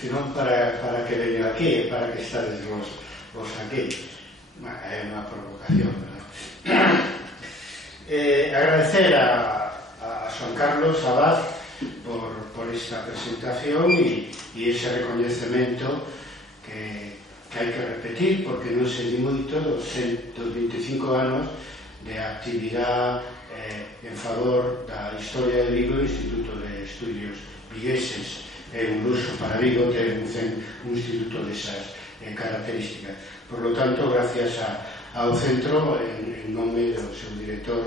senón para que veño aquí, para que estades vos aquí. É unha provocación, verdad? Agradecer a Xoan Carlos Abad por esta presentación e ese recoñecemento que hai que repetir, porque non se di moito dos 125 anos de actividade en favor da historia de Vigo. O Instituto de Estudios Vigueses é un luxo para Vigo ter un instituto desas características. Por lo tanto, gracias ao centro, en nome do seu director,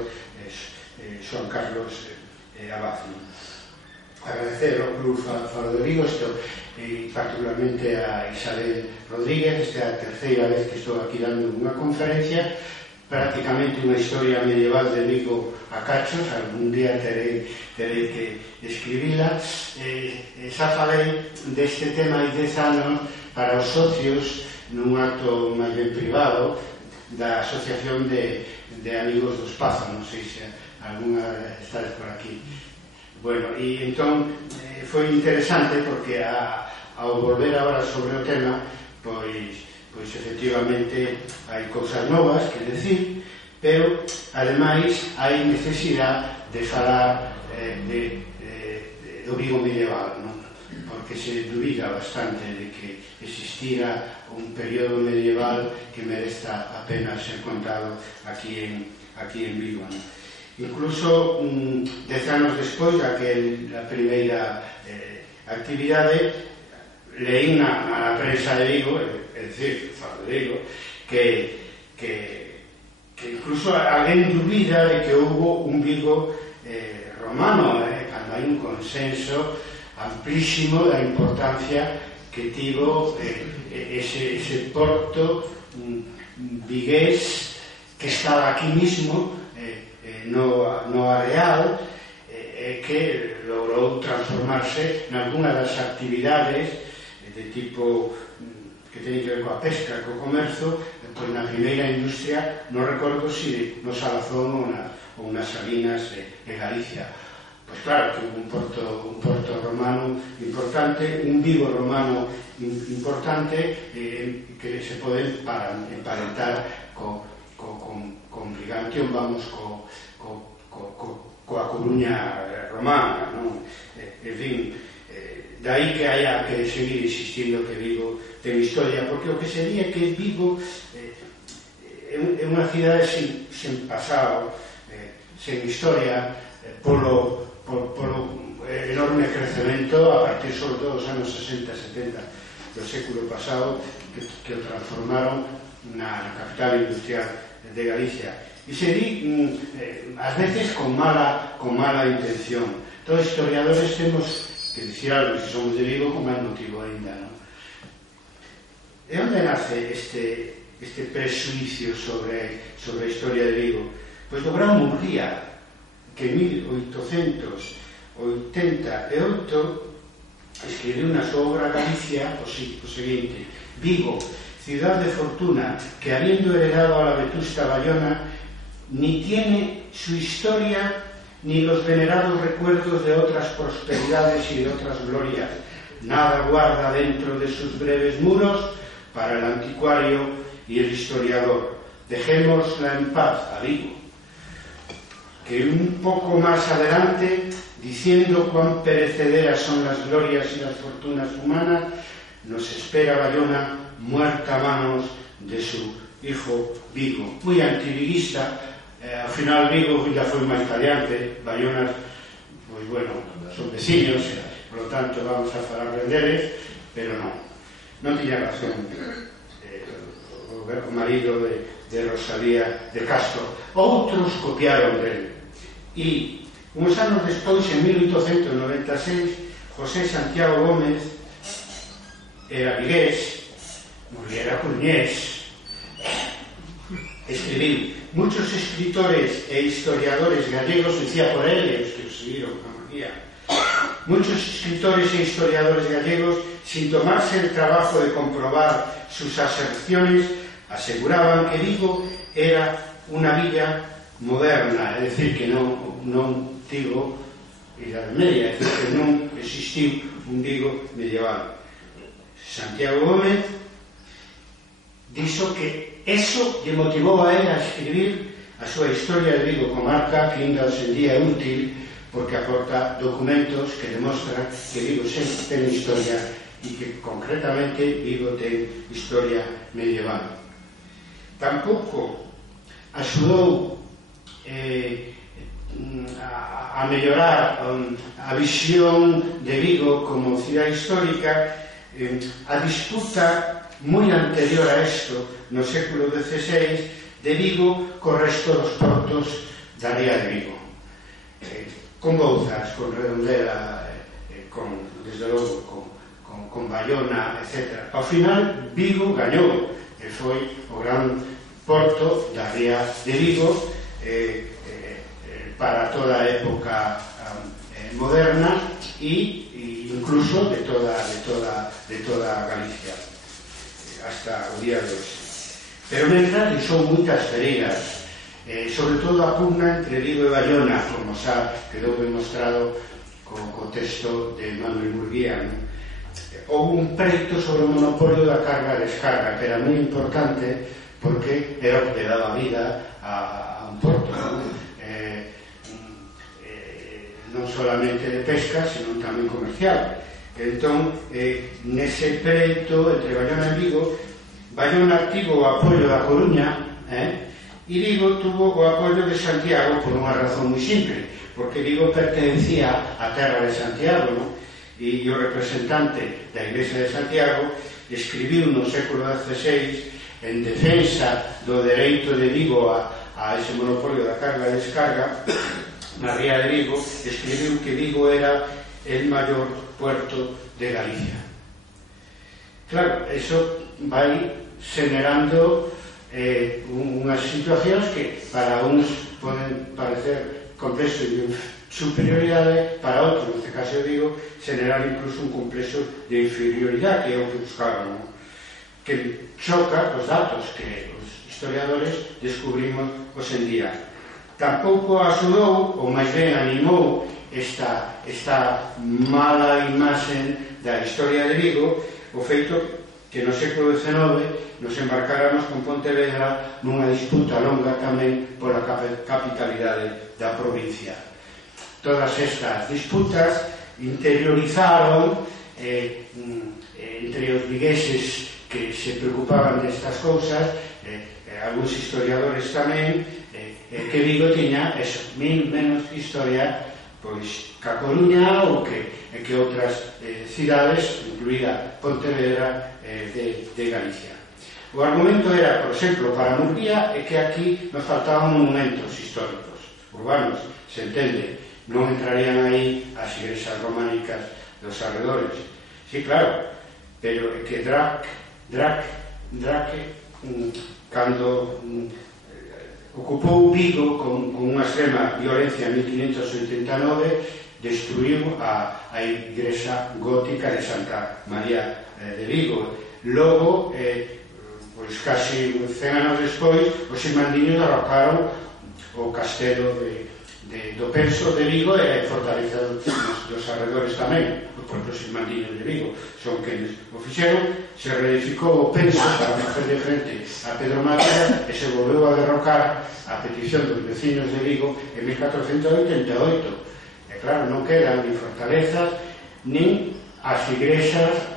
Xoan Carlos Abad. Agradecer ao Club Faro de Vigo, e particularmente a Isabel Rodríguez. Esta é a terceira vez que estou aquí dando unha conferencia, prácticamente unha historia medieval de Vigo a cachos. Algún día terei que escribila. Xa falei deste tema hai 10 anos para os socios nun acto máis ben privado da Asociación de Amigos dos Pazos. Non sei se alguna estades por aquí. Bueno, e entón foi interesante porque ao volver agora sobre o tema, pois efectivamente hai cousas novas que decir, pero ademais hai necesidade de falar do Vigo medieval, non? Porque se dubida bastante de que existira un período medieval que mereza a pena ser contado aquí en Vigo, non? Incluso 10 anos despois da primeira actividade, leí na prensa de Vigo, é dicir, Faro de Vigo, que incluso alguén dubida de que houbo un Vigo romano, cando hai un consenso amplísimo da importancia que tivo ese porto vigués que estaba aquí mismo no areal, que logrou transformarse nalguna das actividades de tipo que teñen que ver coa pesca, co comercio, pois na primeira industria, non recordo se no Salazón ou nas Salinas de Galicia. Pois claro que un porto romano importante, un Vigo romano importante, que se pode emparentar con Brigantium, vamos, coa Coruña romana, non? En fin, dai que haya que seguir insistindo que Vigo ten historia, porque o que sería que Vigo é unha cidade sen pasado, sen historia, polo enorme crecemento a partir sobre todo dos anos 60-70 do século pasado, que o transformaron na capital industrial de Galicia. E se di, ás veces con mala intención. Todos os historiadores temos que dicir algo, se somos de Vigo, con máis motivo ainda, non? E onde nace este presuicio sobre a historia de Vigo? Pois do Gran Murguía, que en 1888 escribiu na súa obra Galicia o seguinte: Vigo, ciudad de fortuna, que habiendo heredado a la vetusta Bayona, ni tiene su historia ni los venerados recuerdos de otras prosperidades y de otras glorias. Nada guarda dentro de sus breves muros para el anticuario y el historiador. Dejémosla en paz a Vigo. Que un poco más adelante, diciendo cuán perecederas son las glorias y las fortunas humanas, nos espera Bayona muerta a manos de su hijo Vigo. Muy antiviguista. Ao final Vigo ya foi máis caliente, Bayona, pois bueno, son veciños, por lo tanto vamos a falar deles, pero non tiña razón o marido de Rosalía de Castro. Outros copiaron dele, e uns anos despois, en 1896, José Santiago Gómez era vigués, era coruñés, escribiu: muchos escritores e historiadores gallegos, decía por él, los que siguieron con María, muchos escritores e historiadores gallegos, sin tomarse el trabajo de comprobar sus aserciones, aseguraban que Vigo era una villa moderna, é dicir, que non tivo Idade Media, é dicir, que non existiu un Vigo medieval. Santiago Gómez dixo que eso lle motivou a él a escribir a súa historia de Vigo comarca, que ainda hoxe en día é útil porque aporta documentos que demostran que Vigo sempre ten historia e que concretamente Vigo ten historia medieval. Tampouco axudou a mellorar a visión de Vigo como cidade histórica a disputa moi anterior a isto no século XVI de Vigo co resto dos portos da ría de Vigo, con Bouzas, con Redondela, desde logo con Bayona, etc. Ao final Vigo gañou e foi o gran porto da ría de Vigo para toda a época moderna e incluso de toda Galicia hasta o día de hoxe. Pero mentras deixou moitas feridas, sobre todo a pugna entre Vigo e Bayona, como xa quedou demostrado co texto de Manuel Murguía. Houve un preito sobre o monopolio da carga e descarga, que era moi importante porque era o que daba vida a un porto, non solamente de pesca, sino tamén comercial. Entón, nese preito entre Bayona e Vigo, Bayona tivo o apoio da Coruña e Vigo tuvo o apoio de Santiago por unha razón moi simple, porque Vigo pertencía á terra de Santiago, non? E o representante da Iglesia de Santiago escribiu no século XVI en defensa do dereito de Vigo a ese monopolio da carga e descarga na ría de Vigo, escribiu que Vigo era el maior puerto de Galicia. Claro, eso vai generando unhas situacións que para uns poden parecer complexo de superioridade, para outros, neste caso eu digo, generar incluso un complexo de inferioridade, que é o que buscaban, que choca os datos que os historiadores descubrimos hoxe en día. Tampouco axudou, ou máis ben animou, esta mala imaxe da historia de Vigo, o feito que no século XIX nos embarcáramos con Pontevedra nunha disputa longa tamén pola capitalidade da provincia. Todas estas disputas interiorizaron entre os vigueses que se preocupaban destas cousas, algúns historiadores tamén, que Vigo tiña menos historia pois ca Coruña ou que outras cidades, incluída Pontevedra, de Galicia. O argumento era, por exemplo, para Murguía, que aquí nos faltaban monumentos históricos urbanos, se entende, non entrarían aí as igrexas románicas dos arredores. Sí, claro, pero é que Draque, cando ocupou Vigo con unha extrema violencia en 1589, destruiu a igrexa gótica de Santa María de Vigo. Logo, pois casi 100 anos despois, os irmandiños derrocaron o castelo do Penso de Vigo e a fortaleza dos arredores tamén. Os propios irmandiños de Vigo son quenes o fixeron. Se reedificou o Penso para facer de frente a Pedro Mátara e se volveu a derrocar a petición dos vecinos de Vigo en 1488. E claro, non quedan nin fortalezas nin as igrexas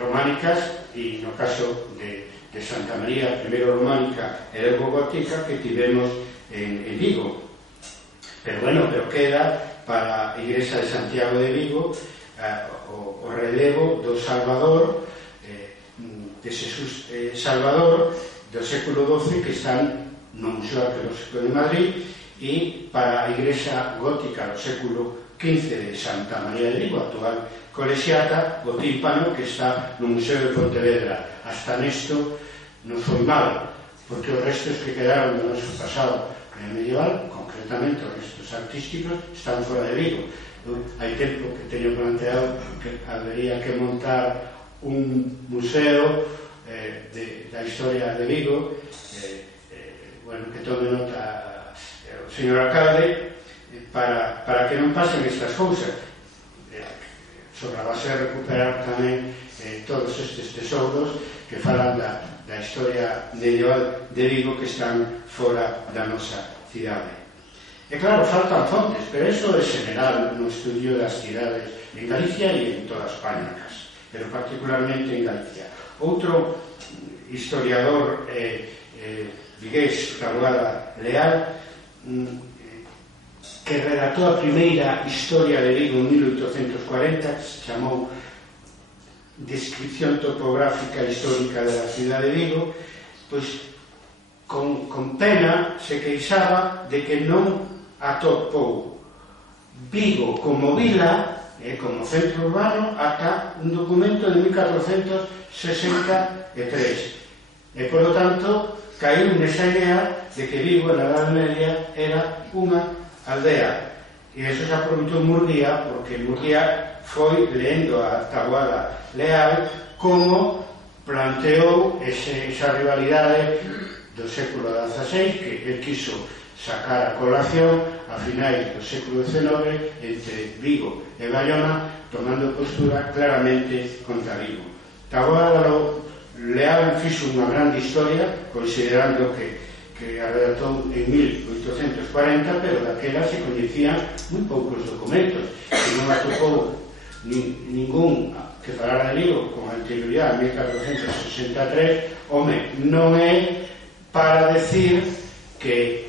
románicas, e no caso de Santa María, primeiro románica e logo gótica, que tivemos en Vigo. Pero bueno, pero queda para a igrexa de Santiago de Vigo o relevo do Salvador, de Jesús Salvador do século XII, que están no Museo Arqueolóxico de Madrid, e para a igrexa gótica do século XV de Santa María de Vigo, actual colexiata, o tímpano que está no Museo de Pontevedra. Hasta nesto non foi mal, porque os restos que quedaron do noso pasado medieval, concretamente os restos artísticos, están fora de Vigo. Hai tempo que teño planteado que habería que montar un museo da historia de Vigo, bueno, que tome nota o señor alcalde, para que non pasen estas cousas. sobre a base de recuperar tamén todos estes tesouros que falan da historia medieval de Vigo que están fora da nosa cidade. E claro, faltan fontes, pero iso é general no estudio das cidades en Galicia e en toda España, pero particularmente en Galicia. Outro historiador vigués, Taboada Leal, que redactou a primeira historia de Vigo en 1840, que se chamou Descripción topográfica e histórica da cidade de Vigo, pois con pena se queixaba de que non atopou Vigo como vila, como centro urbano, ata un documento de 1463. E, polo tanto, caiu nesa idea de que Vigo, na Edad Media, era unha aldea. E iso se aproveitou Murguía, porque Murguía foi leendo a Taboada Leal como planteou esa rivalidade do século XVI que el quiso sacar a colación a finais do século XIX entre Vigo e Bayona, tomando postura claramente contra Vigo. Taboada Leal fixo unha grande historia, considerando que a redactou en 1840, pero daquela se coñecían moi poucos documentos e non atopou ningún que falara de Vigo con anterioridade a 1463. Home, non é para decir que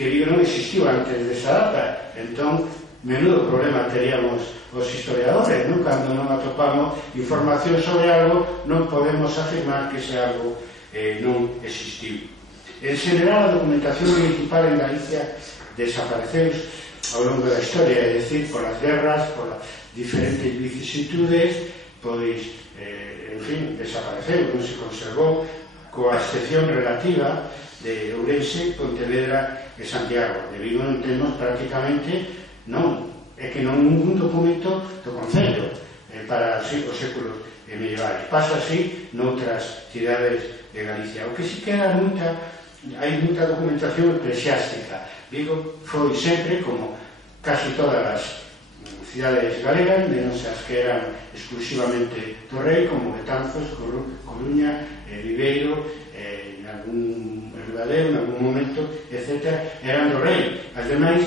Vigo non existiu antes desa data. Entón, menudo problema teríamos os historiadores, non? Cando non atopamos información sobre algo, non podemos afirmar que ese algo non existiu. En general, a documentación municipal en Galicia desapareceu ao longo da historia, é dicir, polas guerras, polas diferentes vicisitudes, pois, en fin, desapareceu, non se conservou, coa excepción relativa de Ourense, Pontevedra e Santiago. De Vigo non temos prácticamente, non, é que non ningún documento do Concello para os séculos medievais. Pasa así noutras cidades de Galicia. O que si queda hai moita documentación eclesiástica. Vigo foi sempre, como casi todas as cidades galegas, menos as que eran exclusivamente do rei, como Betanzos, Coruña, Viveiro, en algún Ribadeo, en algún momento, etc., eran do rei. As demais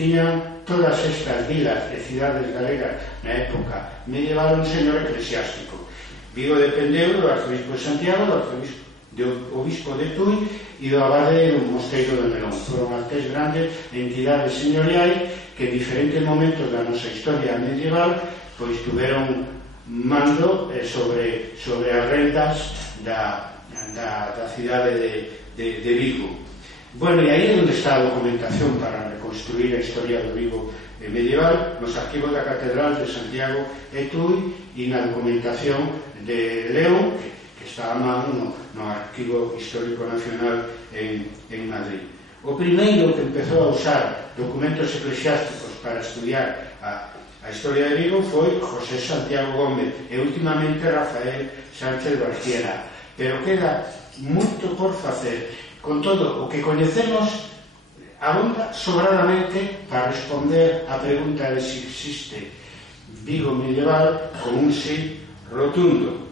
tiñan todas estas vilas e cidades galegas na época medieval un señor eclesiástico. Vigo dependeu do arzobispo de Santiago, do obispo de Tui e do abade do mosteiro de Melón. Foron as tres grandes entidades señoriais que en diferentes momentos da nosa historia medieval pois tuveron mando sobre as rendas da cidade de Vigo. Bueno, e aí é onde está a documentación para reconstruir a historia do Vigo medieval, nos arquivos da Catedral de Santiago e Tui e na documentación de León, que está a man no Arquivo Histórico Nacional en Madrid. O primeiro que empezou a usar documentos eclesiásticos para estudiar a historia de Vigo foi José Santiago Gómez e últimamente Rafael Sánchez Barciera. Pero queda moito por facer. Con todo, o que coñecemos abonda sobradamente para responder a pregunta de se existe Vigo medieval con un sí rotundo.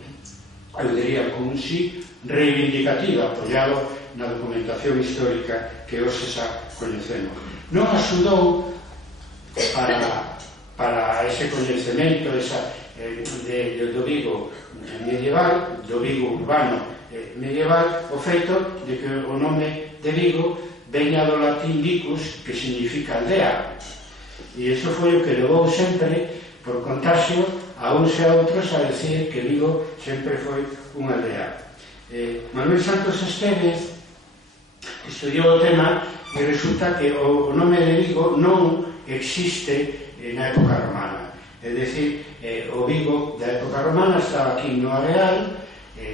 Eu diría con un sí reivindicativo, apoiado na documentación histórica que hoxe xa coñecemos. Non axudou para ese coñecemento do Vigo medieval, do Vigo urbano medieval, o feito de que o nome de Vigo veña do latín vicus, que significa aldea. E iso foi o que levou sempre, por contagio, a uns e a outros a decir que Vigo sempre foi unha aldea. Manuel Santos Esteves estudiou o tema e resulta que o nome de Vigo non existe na época romana. É dicir, o Vigo da época romana estaba aquí no Areal,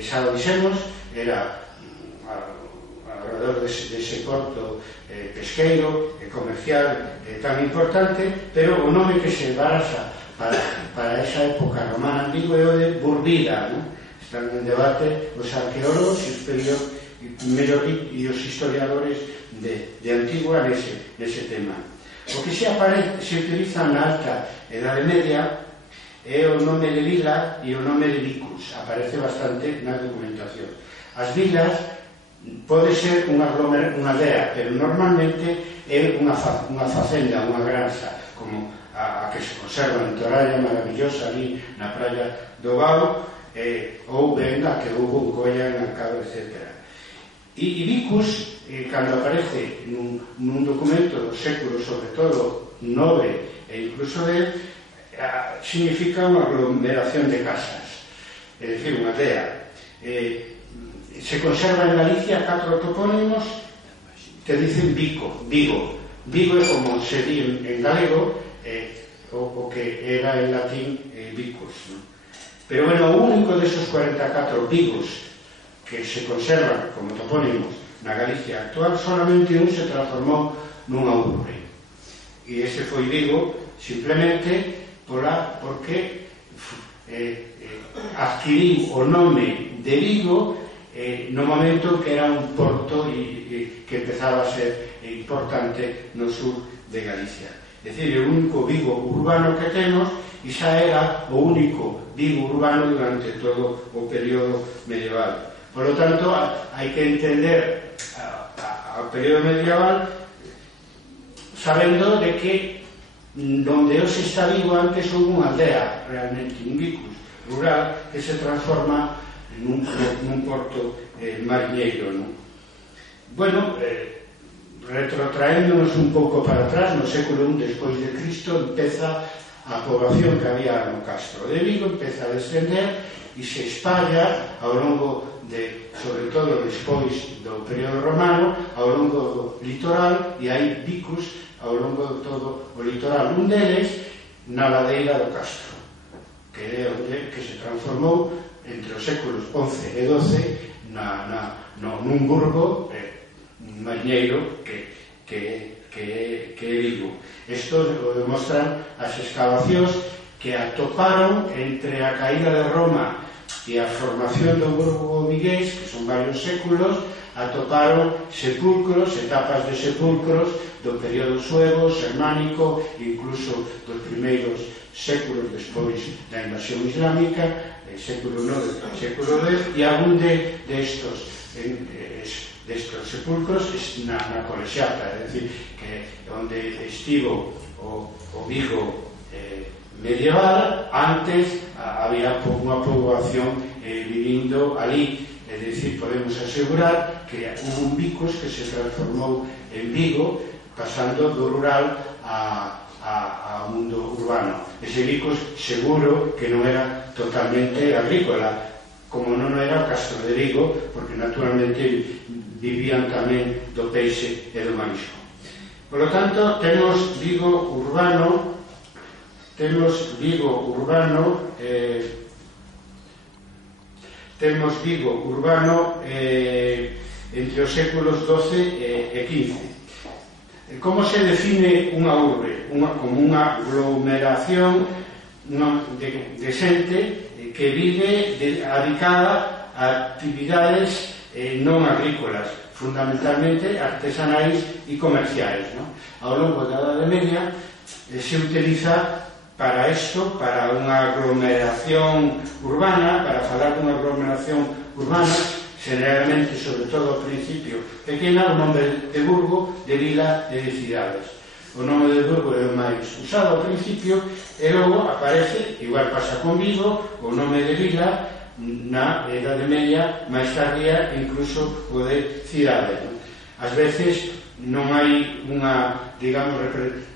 xa o dixemos, era alrededor dese porto pesqueiro e comercial tan importante, pero o nome que se baraxa para esa época romana antigua é o de Burbida, non? Están en debate os arqueólogos e os historiadores de Antigua nese tema. O que se utiliza na alta Edade Media é o nome de vila e o nome de vicus, aparece bastante na documentación. As vilas pode ser unha aldea, pero normalmente é unha facenda, unha granxa, como a que se conserva en Toralla, maravillosa, ali na praia do Vao, ou ben a que houve en Colla, en Alcado, etc. E vicus, cando aparece nun documento do século, sobre todo 9 e incluso 10, significa unha aglomeración de casas, é dicir, unha aldea. Se conserva en Galicia 4 topónimos que dicen Vigo. Vigo é como se di en galego, o que era en latín vicus, ¿no? Pero bueno, o único desos 44 vigos que se conservan como topónimos na Galicia actual, solamente un se transformou nunha urbe, e ese foi Vigo, simplemente porque adquiriu o nome de Vigo no momento que era un porto e que empezaba a ser importante no sur de Galicia. É dicir, o único Vigo urbano que temos, e xa era o único Vigo urbano durante todo o período medieval. Por lo tanto, hai que entender o período medieval sabendo de que donde hoxe está Vigo antes houve unha aldea, realmente un vicus rural, que se transforma nun porto mariñeiro, non? Bueno, retrotraéndonos un pouco para atrás, no século I despois de Cristo, empeza a poboación que había no castro de Vigo, empeza a descender e se espalla ao longo de, sobre todo despois do período romano, ao longo do litoral, e hai vicus ao longo de todo o litoral. Un deles na ladeira do castro, que é onde que se transformou entre os séculos XI e XII nun burgo mariñeiro que é Vigo. Isto o demostran as excavacións que atoparon entre a caída de Roma e a formación do burgo vigués, que son varios séculos, atoparon sepulcros, etapas de sepulcros do período suevo, germánico, incluso dos primeiros séculos despois da invasión islámica, século IX, século X, e algún destos sepulcros na Colexiata, é dicir, que onde estivo o Vigo medieval, antes había unha poboación vivindo ali, é dicir, podemos asegurar que hubo un vicus que se transformou en Vigo, pasando do rural ao mundo urbano. Ese vicus seguro que non era totalmente agrícola, como non era o Castro de Vigo, porque naturalmente vivían tamén do peixe e do marisco. Por lo tanto, temos Vigo urbano entre os séculos XII e XV. Como se define unha urbe? Como unha aglomeración de xente que vive dedicada a actividades non agrícolas, fundamentalmente artesanais e comerciais, ¿no? Ao longo da Edade Media se utiliza para isto, para unha aglomeración urbana, para falar dunha aglomeración urbana, generalmente, sobre todo ao principio pequena, o nome de burgo, de vila e de cidades. O nome de burgo é o máis usado ao principio e logo aparece, igual pasa con Vigo, o nome de vila na Edade Media, máis tardía, incluso o de cidade, ¿no? Ás veces non hai unha, digamos,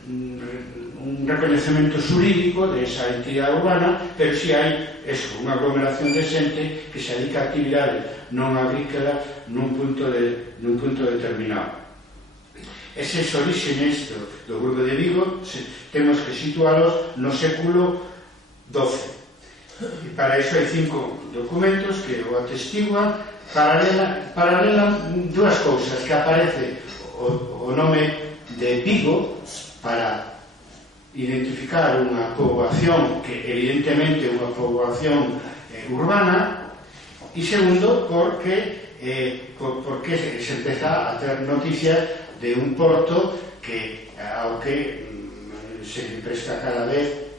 un reconhecemento xurídico desa entidade urbana, pero si hai eso, unha aglomeración de xente que se dedica a actividades non agrícolas nun punto determinado. Eses orígenes do burgo de Vigo temos que situalos no século XII. E para iso hai 5 documentos que o atestiguan. Paralelan dúas cousas, que aparece o nome de Vigo para identificar unha poboación que evidentemente é unha poboación urbana, e segundo porque se empeza a ter noticias de un porto ao que se presta cada vez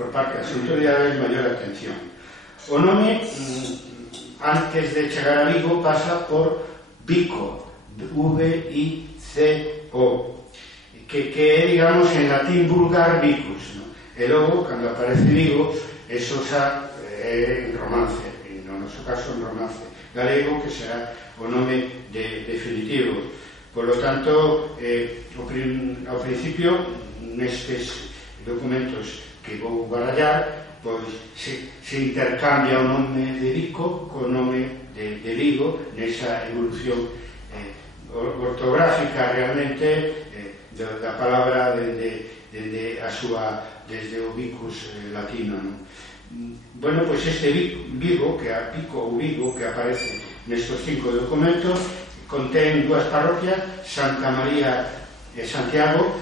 por parte das autoridades maior atención. O nome, antes de chegar a Vigo, pasa por Vico, V-I-C-O, que é, digamos, en latín vulgar vicus, no? E logo, cando aparece Vigo, eso xa é en romance, e no noso caso en romance galego, que será o nome definitivo. Por lo tanto, ao principio, nestes documentos que vou barallar, pois se intercambia o nome de Vico co nome de Vigo nesa evolución ortográfica realmente da palabra desde o vicus latino, non? Bueno, pois este Vigo, que é Pico ou Vigo, que aparece nestes 5 documentos, contén 2 parroquias, Santa María e Santiago.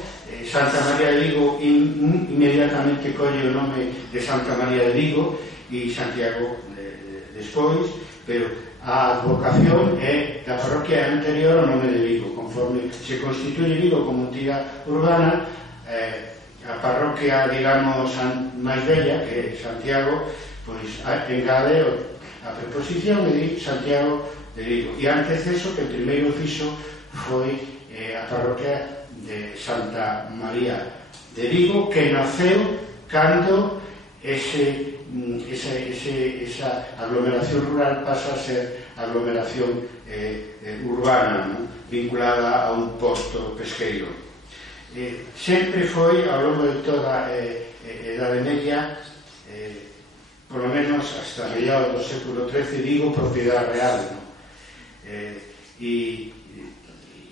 Santa María de Vigo inmediatamente colle o nome de Santa María de Vigo e Santiago despois, pero a advocación é da parroquia anterior ao nome de Vigo. Conforme se constituye Vigo como entidade urbana, a parroquia, digamos, máis bella, que é Santiago, pois engade a preposición e di Santiago de Vigo. E antes deso, que o primeiro fixo foi a parroquia de Santa María de Vigo, que naceu cando esa aglomeración rural pasa a ser aglomeración urbana, ¿no? Vinculada a un posto pesqueiro. Sempre foi, ao longo de toda a Edade Media, por lo menos hasta mediados do século XIII, Vigo propiedade real, ¿no?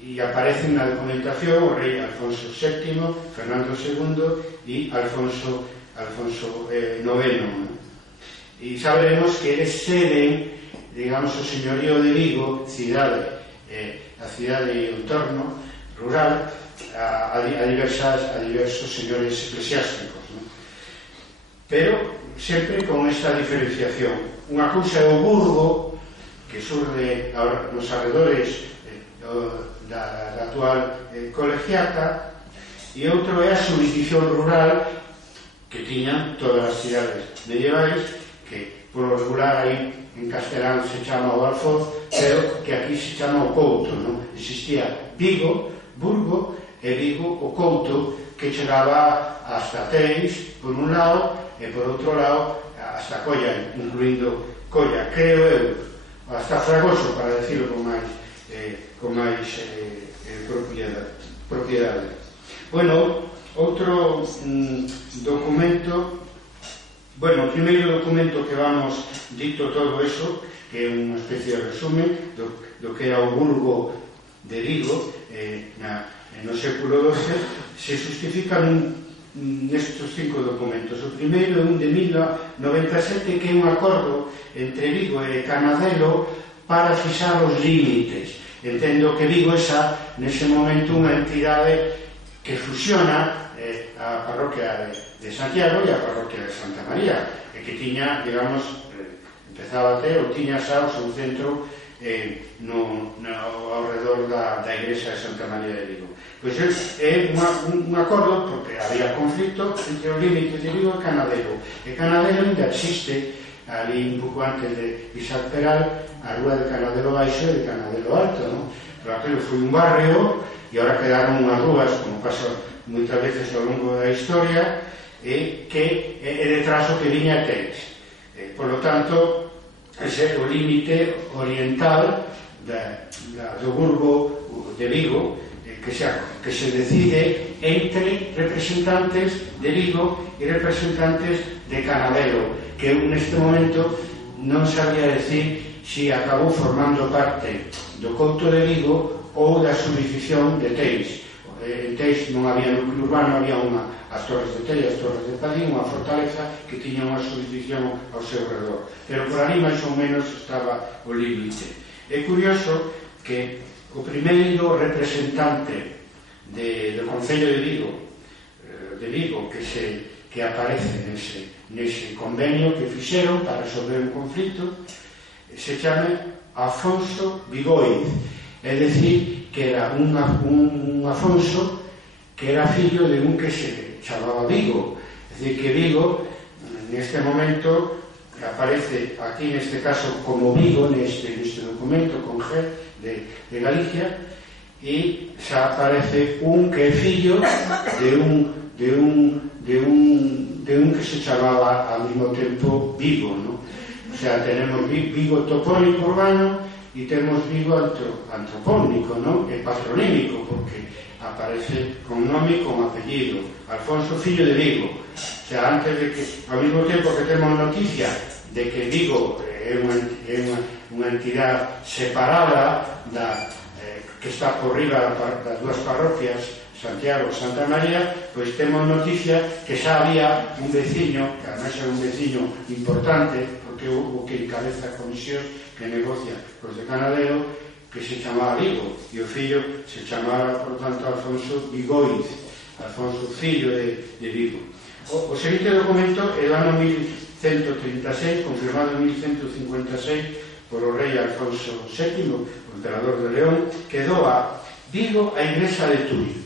E aparecen na documentación o rei Alfonso VII, Fernando II e Alfonso IX, ¿no? E saberemos que eles ceden, digamos, o señorío de Vigo, a cidade e o entorno rural, a diversos señores eclesiásticos, ¿no? Pero sempre con esta diferenciación. Unha cousa é o burgo, que surge nos arredores da actual colegiata, e outro é a jurisdicción rural que tiñan todas as cidades medievais, que por regular aí en castelán se chama o Alfoz, pero que aquí se chama o Couto, non? Existía Vigo, Burgo, e Vigo, o Couto, que chegaba hasta Teis, por un lado, e por outro lado hasta Colla, incluindo Colla, creo eu, hasta Fragoso, para decirlo con máis propiedade. Bueno, outro documento, o primeiro documento que vamos dito todo eso, que é unha especie de resumen do que era o Burgo de Vigo no século XII, se justifica nestes 5 documentos. O primeiro é un de 1097, que é un acordo entre Vigo e Canadelo para fixar os límites. Entendo que Vigo é nese momento unha entidade que fusiona a parroquia de Santiago e a parroquia de Santa María, e que tiña, digamos, empezaba a ter ou tiña xa o seu centro ao redor da igrexa de Santa María de Vigo. Pois é un acordo, porque había conflito entre o límite de Vigo e Canadelo. E Canadelo ainda existe ali un pouco antes de Isaac Peral, a rúa de Canadelo Baixo e de Canadelo Alto, non? Pero aquilo foi un barrio e agora quedaron unhas rúas, como pasa moitas veces ao longo da historia, que é detrás o que viña Teis. Por lo tanto, ese é o límite oriental do Burgo de Vigo, que se decide entre representantes de Vigo e representantes de Canadelo, que neste momento non sabía decir se acabou formando parte do Couto de Vigo ou da jurisdicción de Teis. En Teis non había núcleo urbano, había as Torres de Tella, as Torres de Padín, unha fortaleza que tiña unha jurisdicción ao seu redor. Pero por ali, máis ou menos, estaba o límite. É curioso que o primeiro representante do Concello de Vigo que aparece nese convenio que fixeron para resolver un conflito se chame Afonso Vigoiz, é dicir, que era un Afonso que era fillo de un que se chamaba Vigo, é dicir, que Vigo en este momento aparece aquí, neste caso, como Vigo, neste documento con G de Galicia, e xa aparece un que é fillo de un que se chamaba ao mesmo tempo Vigo, ¿no? O sea, tenemos Vigo topónico urbano e temos Vigo antropónico, ¿no? E patronímico, porque aparece con nome e con apellido, Alfonso fillo de Vigo. O sea, antes de que, ao mesmo tempo que temos noticia de que Vigo é unha entidade separada que está por riba das dúas parroquias, Santiago e Santa María, pois temos noticia que xa había un veciño, que además era un veciño importante, porque o que encabeza a comisión que negocia os de Canadeo, que se chamaba Vigo, e o fillo se chamaba, por tanto, Alfonso Vigoiz, Alfonso fillo de Vigo. O seguinte documento é do ano 1136, confirmado en 1156 por o rei Alfonso VII, o emperador de León, que doa Vigo a Igrexa de Tui.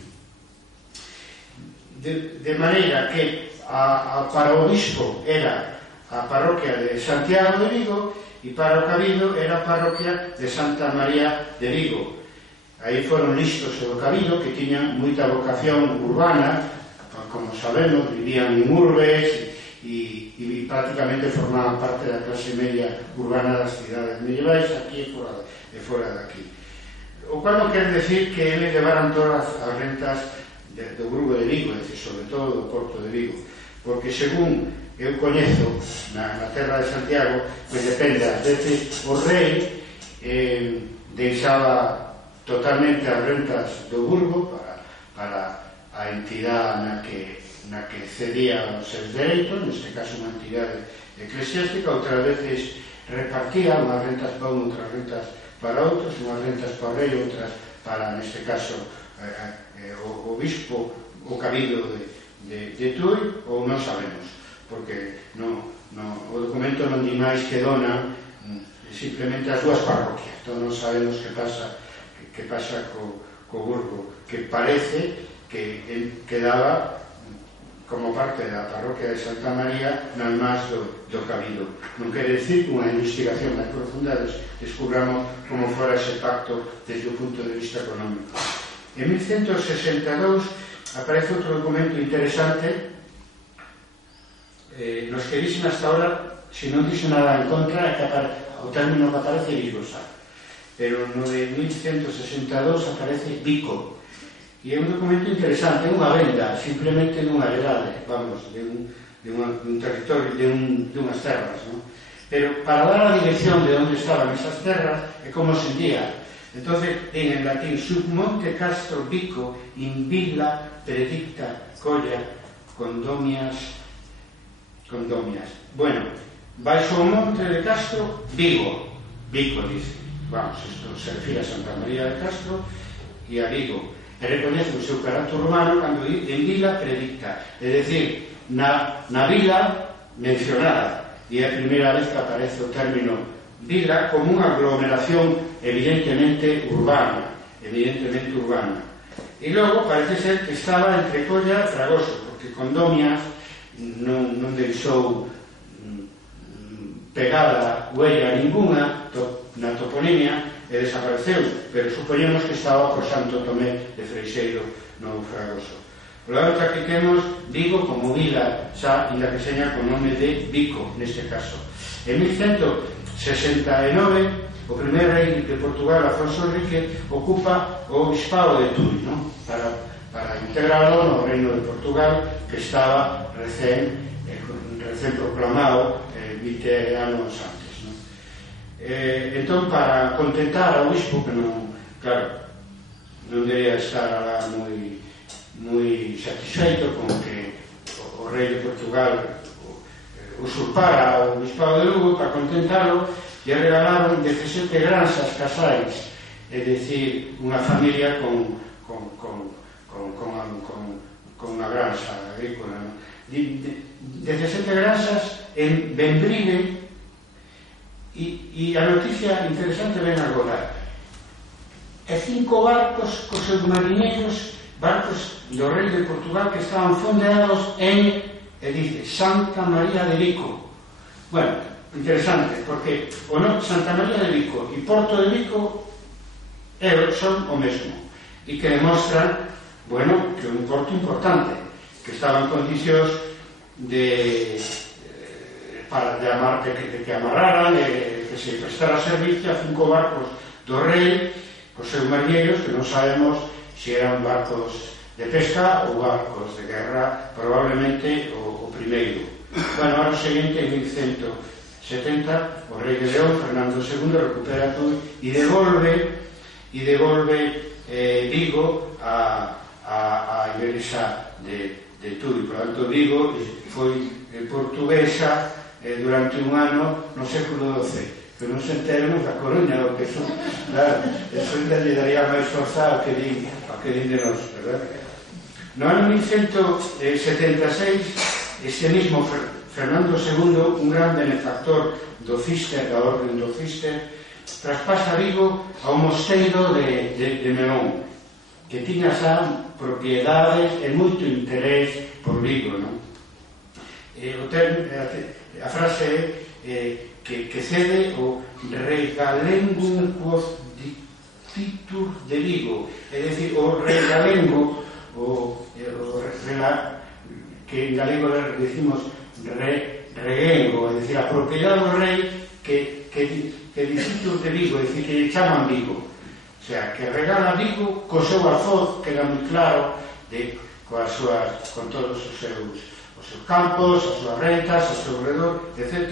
De maneira que para o obispo era a parroquia de Santiago de Vigo e para o cabildo era a parroquia de Santa María de Vigo. Aí foron listos do cabildo, que tiñan moita vocación urbana, como sabemos, vivían en urbes e prácticamente formaban parte da clase media urbana das cidades medievais, aquí e fora daqui. O cual non quer decir que eles levaran todas as rentas do Burgo de Vigo, é dicir, sobre todo do Porto de Vigo, porque según eu coñezo na terra de Santiago, pois depende, ás veces o rei deixaba totalmente as rentas do Burgo para a entidade na que cedía os seus dereitos, neste caso unha entidade eclesiástica, outras veces repartía unhas rentas para un, outras rentas para outros, unhas rentas para o rei, outras para, neste caso, o obispo, o cabildo de Tui, ou non sabemos, porque o documento non di máis que dona simplemente as dúas parroquias, entón non sabemos que pasa co Burgo, que parece que quedaba como parte da parroquia de Santa María nas más do cabildo. Non quere decir que unha investigación máis profunda descubramos como fora ese pacto desde o punto de vista económico. En 1162 aparece outro documento interesante nos que dicen hasta ahora, se non dixo nada en contra, o término que aparece é Vigosa, pero no de 1162 aparece Vico. E é un documento interesante, é unha venda, simplemente dunha heredade, vamos, de un territorio, de unhas terras, ¿no? Pero para dar a dirección de onde estaban esas terras é como se día. Entonces, en latín, sub monte Castro Vico in villa predicta colla condomias. Bueno, baixo o monte de Castro, Vigo, dice, vamos, isto se refira a Santa María de Castro e a Vigo. E recoñece o seu carácter urbano cando en vila predicta, é dicir, na vila mencionada, e é a primeira vez que aparece o término vila como unha aglomeración evidentemente urbana. E logo parece ser que estaba entre Colla e Fragoso, porque Condomias non deixou pegada huella ninguna na toponimia e desapareceu, pero supoñemos que estaba por Santo Tomé de Freixeiro no Fragoso. Por lo tanto, aquí temos Vigo como vila, xa inda que seña con nome de Vico, neste caso. En 1169, o primer rei de Portugal, Afonso Henrique, ocupa o obispado de Tui, ¿no? para integrarlo no reino de Portugal, que estaba recén proclamado 20 anos antes, ¿no? Entón, para contentar ao obispo, que non, claro, non debería estar alá moi satisfeito con que o rei de Portugal usurpara o obispado de Lugo, para contentarlo, e regalaron 17 granxas casais, é dicir, unha familia con unha granxa agrícola, ¿no? 17 granxas en Bembrigue, e a noticia interesante ven agora, e 5 barcos cos seus mariñeiros, barcos do rei de Portugal, que estaban fondeados en e dice Santa María de Vico. Bueno, interesante, porque o non, Santa María de Vico e Porto de Vico son o mesmo, e que demostran, bueno, que é un porto importante, que estaba en condicións de que amarraran, que se prestara servicio a 5 barcos do rei, cos seus mariñeiros, que non sabemos se eran barcos de pesca ou barcos de guerra, probablemente o primeiro. Bueno, ano seguinte, en 1170, o rei de León, Fernando II, recupera Tui e devolve Vigo a igrexa de Tui. Por tanto, Vigo foi portuguesa durante un ano no século XII, que non se enteremos da Coruña, o que son, claro, eso ainda lle daría máis forza ao que din de nós, verdad? No ano 1176, este mismo Fernando II, un gran benefactor do Cister, da orden do Cister, traspasa Vigo ao mosteiro de Melón, que tiña xa propiedades e moito interés por Vigo, non? A frase é que cede o regalengum quos dicitur de Vigo, é dicir, o regalengo, que en galego decimos reguengo, é dicir, a propiedade do rei que dicitur de Vigo, é dicir, que lle chaman Vigo, o sea, que regala Vigo co seu alfoz, que era moi claro, con todos os seus campos, as súas rentas, o seu redor, etc.,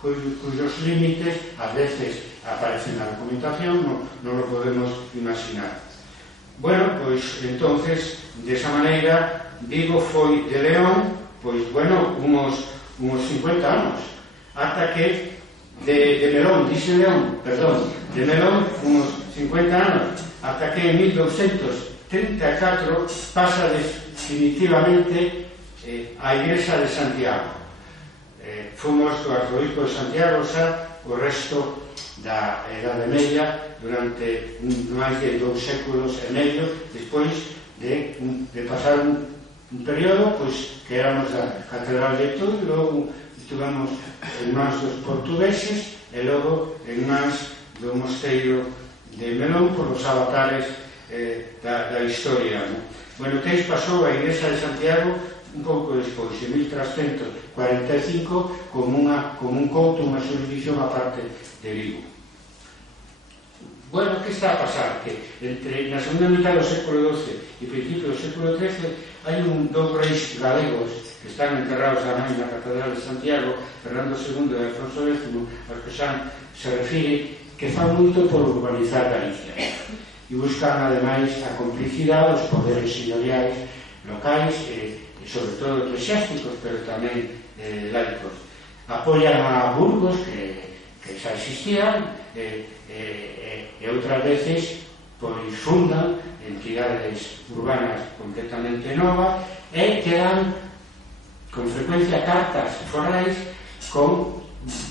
cuyos límites a veces aparecen na documentación, non lo podemos imaginar. Bueno, pois entonces, desa maneira, Vigo foi de León, pois, bueno, unos 50 anos, ata que de Melón, dice León, perdón, de Melón, unos 50 anos, ata que en 1234 pasa definitivamente a Igrexa de Santiago. Fomos do arzobispo de Santiago xa o resto da Edade Media durante máis de 2 séculos e medio, despois de pasar un período pois que éramos da Catedral de Tui, logo estuvamos en mans dos portugueses e logo en mans do mosteiro de Melón por os avatares da historia. Bueno, Teis pasou a Igrexa de Santiago un pouco despois, en 1345, como un couto, unha xurisdicción a parte de Vigo. Bueno, que está a pasar? Que na segunda mitad do século XII e principio do século XIII hai dous reis galegos que están enterrados tamén na Catedral de Santiago, Fernando II e Alfonso X, aos que xa se refire, que fan moito por urbanizar Galicia e buscan ademais a complicidade dos poderes señoriais locais e sobre todo eclesiásticos, pero tamén laicos. Apoian a Burgos, que xa existían, e outras veces pois fundan entidades urbanas completamente novas e que dan con frecuencia cartas forais con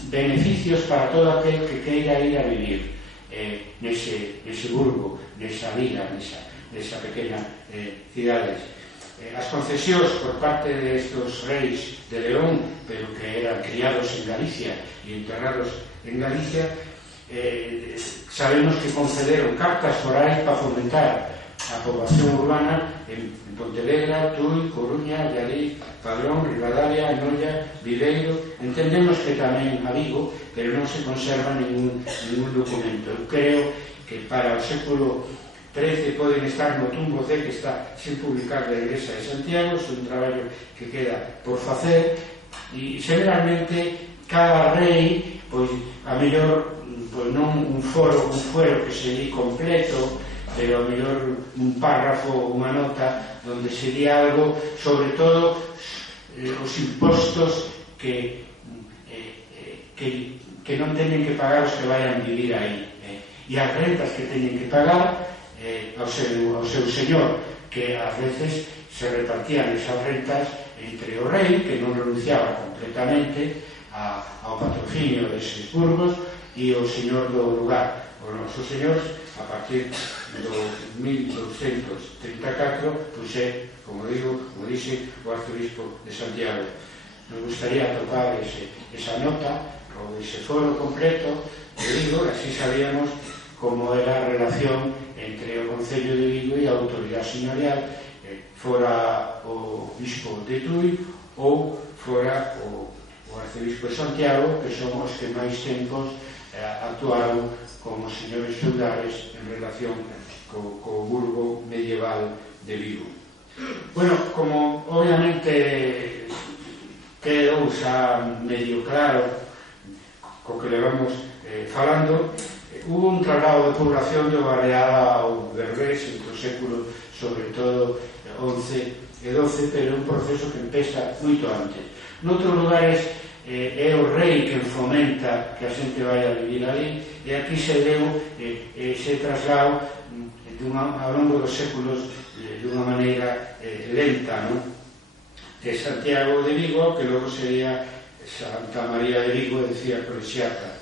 beneficios para todo aquel que queira ir a vivir nese burgo, nesa vila, nesa pequena cidades. As concesións por parte destes reis de León, pero que eran criados en Galicia e enterrados en Galicia, sabemos que concederon cartas forais para fomentar a poboación urbana en Pontevedra, Tui, Coruña, Allariz, Padrón, Ribadavia, Noia, Viveiro. Entendemos que tamén a Vigo, pero non se conserva ningún documento. Eu creo que para o século XIII poden estar no tumbo C, que está sin publicar da Igrexa de Santiago, é un traballo que queda por facer, e generalmente cada rei, pois a mellor, pois non un fuero que se di completo, pero a mellor un párrafo, unha nota onde se di algo sobre todo os impostos que non teñen que pagar os que vayan vivir aí, e as rentas que teñen que pagar ao seu señor, que ás veces se repartían esas rentas entre o rei, que non renunciaba completamente ao patrocinio deses burgos, e o señor do lugar. os nosos señores a partir do 1234, pois é, como dice o arzobispo de Santiago. Nos gustaría atopar esa nota ou ese foro completo de Vigo, así sabíamos como era a relación entre o Concello de Vigo e a autoridade señorial, fora o bispo de Tui ou fora o arzobispo de Santiago, que son os que máis tempos actuaron como señores feudales en relación co burgo medieval de Vigo. Bueno, como obviamente quedou xa medio claro co que levamos falando, hubo un traslado de población do Areal ao Berbés entre o século, sobre todo, 11 e 12, pero é un proceso que empeza moito antes. Noutros lugares é o rei que fomenta que a xente vai a vivir ali, e aquí se deu ese traslado ao longo dos séculos de unha maneira lenta, non? De Santiago de Vigo, que logo sería Santa María de Vigo, decía Colexiata,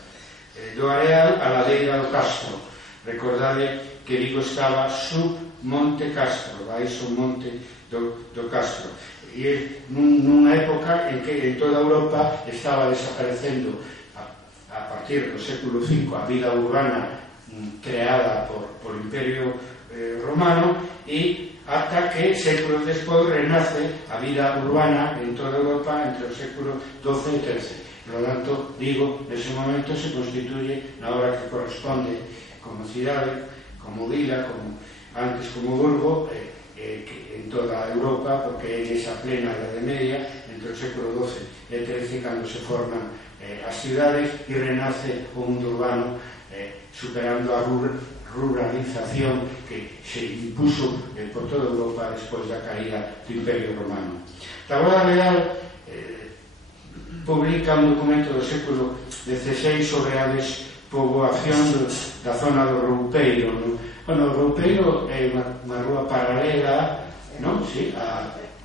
do Areal a ladeira do Castro. Recordade que Vigo estaba sub Monte Castro, baixo o monte do Castro, e nunha época en que en toda Europa estaba desaparecendo a partir do século V a vida urbana creada por o Imperio Romano, e ata que séculos despois renace a vida urbana en toda Europa entre o século XII e XIII. Por lo tanto, Vigo, nese momento se constituye na hora que corresponde como cidade, como vila, antes como burgo, en toda Europa, porque é esa plena Idade Media, entre o século XII e XIII, cando se forman as cidades e renace o mundo urbano, superando a ruralización que se impuso por toda Europa despois da caída do Imperio Romano. Taboada Real publica un documento do século XVI sobre a despoboación da zona do Roupeiro. Bueno, o Roupeiro é unha rúa paralela, non? Sí,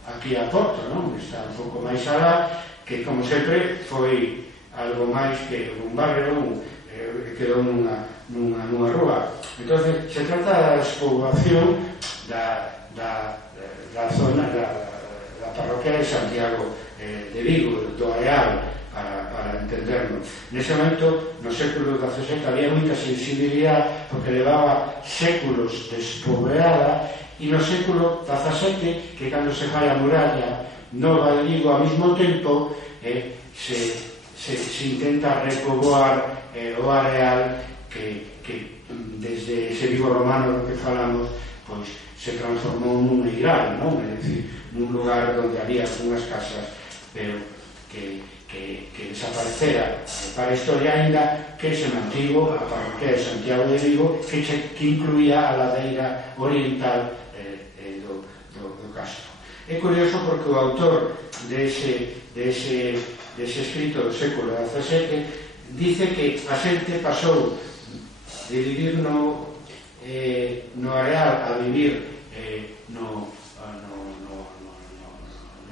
aquí a Porto, non? Está un pouco máis alá, que como sempre foi algo máis que un barrio, quedou nunha rúa. Entón, se trata da despoboación da zona da parroquia de Santiago de Vigo, do Areal, para entenderlo. Nese momento, no século XVII, había moita sensibilidade porque levaba séculos despoboada, e no século XVII, que cando se fai a muralla nova de Vigo ao mesmo tempo, se intenta repoboar o Areal que desde ese Vigo romano do que falamos, pois se transformou nun eiral, non? É dicir, nun lugar onde había unhas casas, pero que desaparecera para a historia, ainda que se mantivo a parroquia de Santiago de Vigo, que incluía a ladeira oriental do Castro. É curioso porque o autor dese escrito do século XVII dice que a xente pasou de vivir no Areal a vivir no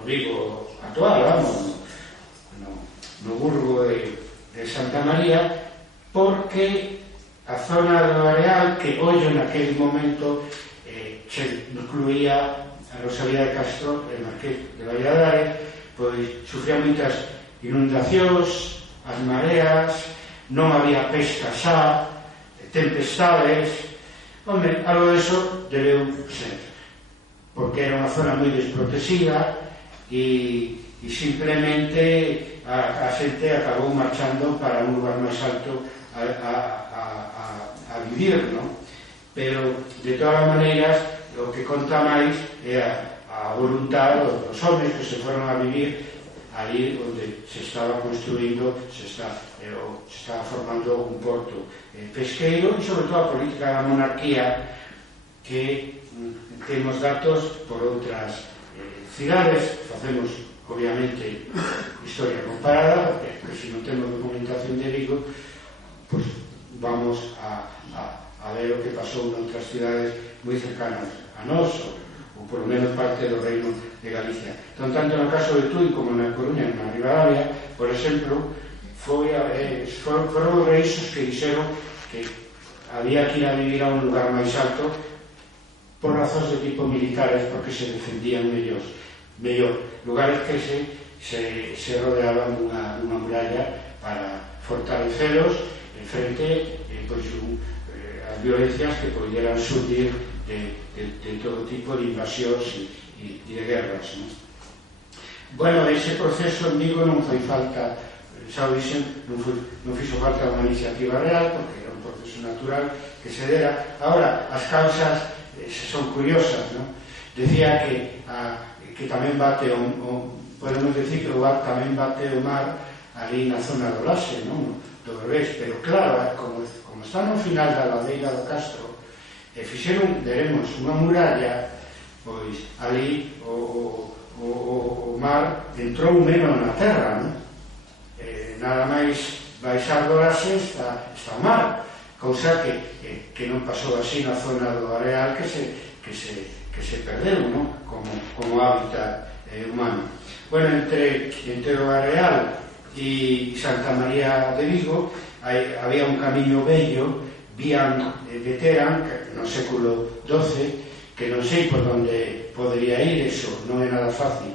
Vigo actual, vamos, no burgo de Santa María, porque a zona do Areal, que hoxe naquele momento se incluía a Rosalía de Castro, el Marqués de Valladares, pois sufría moitas inundacións, as mareas, non había pesca xa, tempestades. Hombre, algo de eso debeu ser, porque era unha zona moi desprotegida e simplemente a xente acabou marchando para un lugar máis alto a vivir, non? Pero, de todas as maneiras, o que conta máis é a voluntad dos homens que se foron a vivir ali onde se estaba construindo, se estaba formando un porto pesqueiro, e sobre todo a política da monarquía, que temos datos por outras cidades. Facemos obviamente historia comparada, porque se non temos documentación de Vigo, pues vamos a ver o que pasou noutras cidades moi cercanas a nós, ou por lo menos parte do reino de Galicia. Entón, tanto no caso de Tui como na Coruña, na Ribadavia, por exemplo, foron os reis os que dixeron que había que ir a vivir a un lugar máis alto por razóns de tipo militares, porque se defendían mellor lugares que se rodeaban dunha muralla para fortalecelos en frente as violencias que poderan surgir de todo tipo de invasións e de guerras, non? Bueno, ese proceso en Vigo non foi falta, xa o dixen, non fixo falta unha iniciativa real, porque era un proceso natural que se dera. Ahora, as causas son curiosas, non? Decía que tamén bate podemos decir que tamén bate o mar ali na zona do Laxe, non? Do Berbés, pero claro, como está no final da ladeira do Castro, fixeron, veremos, unha muralla, pois ali o mar entrou menos na terra, non? Nada máis baixar do Laxe está o mar, cousa que non pasou así na zona do Areal, que se perdeu, non? Como hábitat humano. Bueno, entre o Areal e Santa María de Vigo había un camiño bello, veteran, no século XII, que non sei por onde podría ir, eso non é nada fácil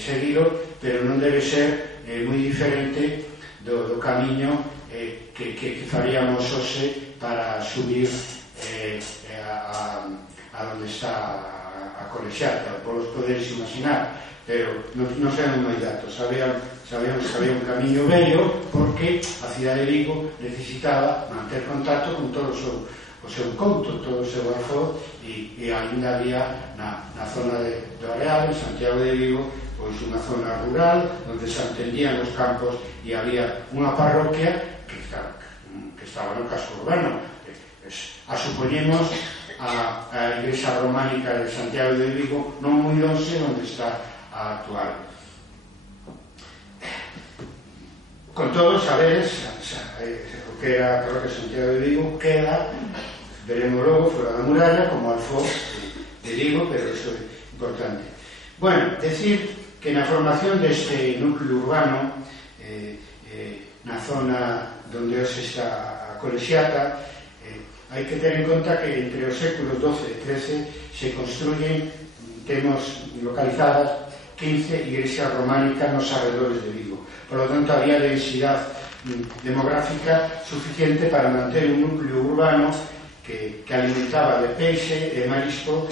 seguilo, pero non debe ser moi diferente do camiño que faríamos hoxe para subir a onde está a Colexiata. Polos poderes imaginar, pero non sabemos máis datos. Sabemos que había un camiño bello porque a cidade de Vigo necesitaba manter contacto con todo o seu couto, todo o seu arfo, e ainda había na zona do Areal, en Santiago de Vigo, pois unha zona rural onde se entendían os campos e había unha parroquia que estaba no casco urbano. Supoñemos a igrexa románica de Santiago de Vigo, non moi lonxe onde está a actual. Con todo, sabedes, o que era a parroquia de Santiago de Vigo queda, veremos logo, fora da muralla, como alfo de Vigo, pero iso é importante. Bueno, decir que na formación deste núcleo urbano, na zona onde hoxe está a Colexiata, hai que ter en conta que entre os séculos XII e XIII se construyen, temos localizadas 15 iglesias románicas nos arredores de Vigo. Por lo tanto, había densidade demográfica suficiente para manter un núcleo urbano que alimentaba de peixe e marisco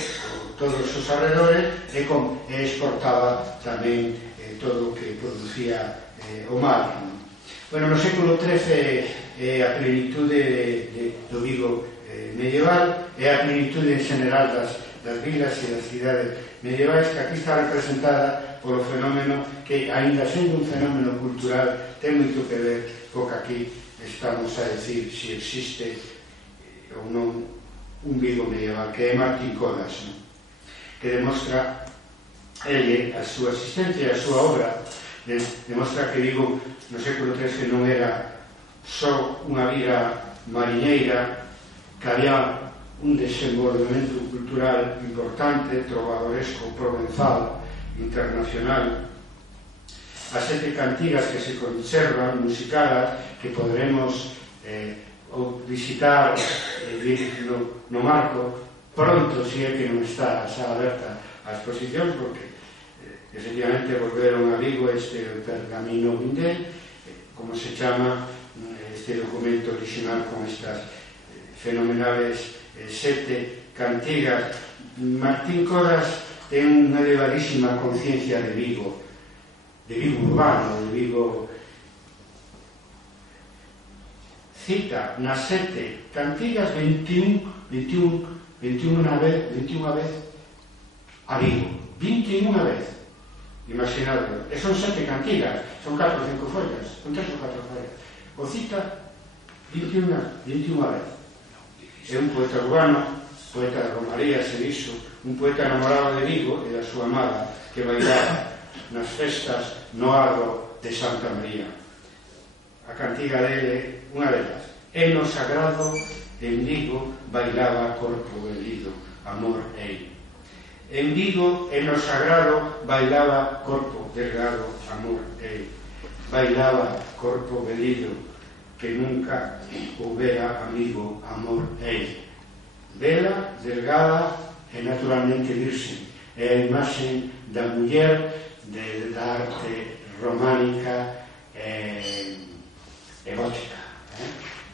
todos os arredores e exportaba tamén todo o que producía o mar. Bueno, no século XIII a plenitude do Vigo medieval e a plenitude en general das vilas e das cidades medievais, que aquí está representada polo fenómeno que, aínda sendo un fenómeno cultural, ten moito que ver co que aquí estamos a decir se existe ou non un Vigo medieval, que é Martín Codas, non? Que demostra ele a súa existencia e a súa obra, demostra que Vigo no século XIII non era só unha vila mariñeira, que había un desenvolvemento cultural importante, trovadoresco, provenzal, internacional. As 7 cantigas que se conservan, musicadas, que poderemos visitar no marco pronto, se é que non está xa aberta a exposición, porque efectivamente volveron a Vigo este pergamino Vindel, como se chama este documento original con estas fenomenales 7 cantigas. Martín Codas ten unha elevadísima conciencia de Vigo urbano, de Vigo. Cita nas 7 cantigas 21 vez a Vigo, 21 vez, imaginadlo. E son 7 cantigas, son 4 ou 5 follas, son 3 ou 4 follas. O cita 21 vez. É un poeta urbano, poeta de Romaría, se dixo, un poeta enamorado de Vigo e da súa amada, que bailaba nas festas no Arro de Santa María. A cantiga dele, unha delas: e no sagrado en Vigo bailaba corpo velido, amor ei. En Vigo, en no sagrado, bailaba corpo delgado, amor ei. Bailaba corpo velido, que nunca houbera amigo amor el. Bela, delgada e naturalmente virxen. É a imaxe da muller da arte románica e gótica.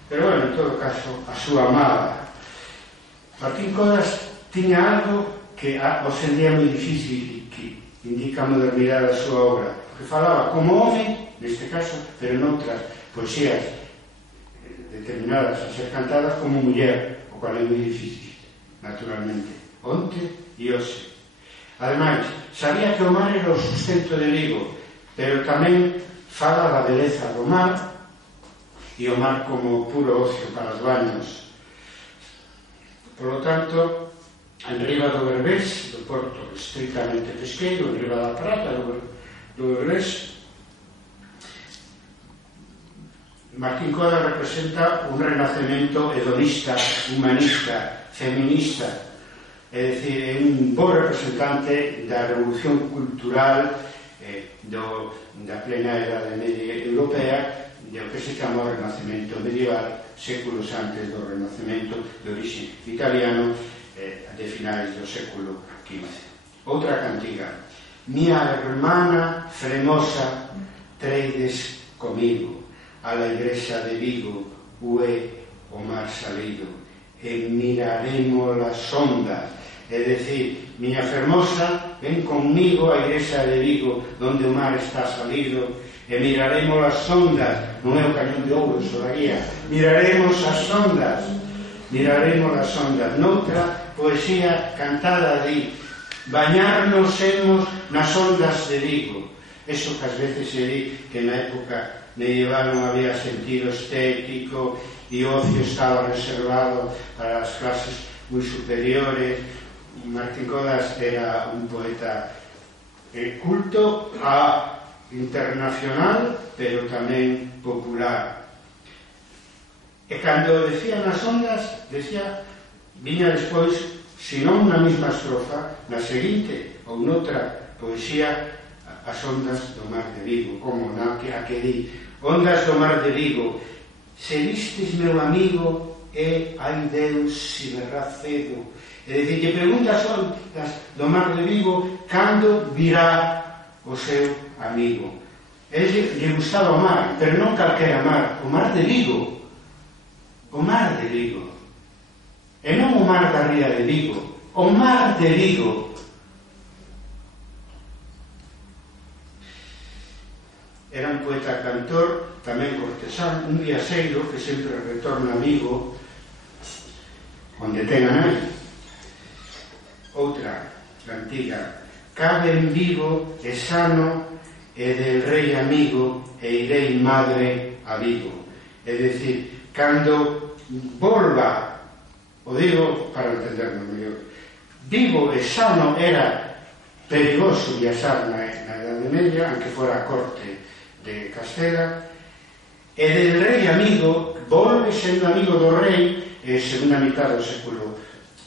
Pero, bueno, en todo caso, a súa amada. Martín Codas tiña algo que hoxe en día é moi difícil e que indica a modernidade da súa obra, porque falaba como home, neste caso, pero noutras poesías determinadas a ser cantadas como muller, o cual é moi difícil, naturalmente, onte e hoxe. Ademais, sabía que o mar era o sustento de Vigo, pero tamén fala da beleza do mar e o mar como puro ocio para os baños. Por lo tanto, en riba do Berbés, do porto estritamente pesqueiro, en riba da Prata do Berbés, Martín Codas representa un renacemento hedonista, humanista, feminista, é dicir, é un bo representante da revolución cultural da plena Edade Media Europea, do que se chama o Renacemento medieval, séculos antes do Renacemento de orixe italiano, de finais do século XV. Outra cantiga: Mia hermana fremosa, treides comigo a la igrexa de Vigo, ue o mar salido, e miraremos las ondas. É dicir, miña fermosa, ven conmigo a igrexa de Vigo, donde o mar está salido, e miraremos as ondas. Non é o cañón de ouro, sodaría. Miraremos as ondas. Miraremos as ondas. Noutra poesía cantada di: bañarnos hemos nas ondas de Vigo. Eso que ás veces se di que na época medieval non había sentido estético e o ocio estaba reservado para as clases moi superiores. Martín Codas era un poeta culto a internacional, pero tamén popular. E cando decía nas ondas, decía, viña despois, se non na mesma estrofa, na seguinte ou noutra poesía, as ondas do mar de Vigo, como na que di: ondas do mar de Vigo, se vistes meu amigo, e ai Deus se verá cedo. É dicir, lle pregunta as ondas do mar de Vigo cando virá o seu amigo. Lle gustaba o mar, pero non calquera mar, o mar de Vigo. O mar de Vigo. E non o mar da ría de Vigo, o mar de Vigo. Era un poeta cantor, tamén cortesán, un viaxeiro que sempre retorna a Vigo, onde ten a nai. Outra, cantiga: cabe en Vigo e sano, e del rei amigo, e irei madre a Vigo. É dicir, cando volva, o digo para entendernos mellor, Vigo e sano era perigoso viaxar na Edade Media, aunque fora a corte de Castela, e del rei amigo, volve sendo amigo do rei, segunda mitad do século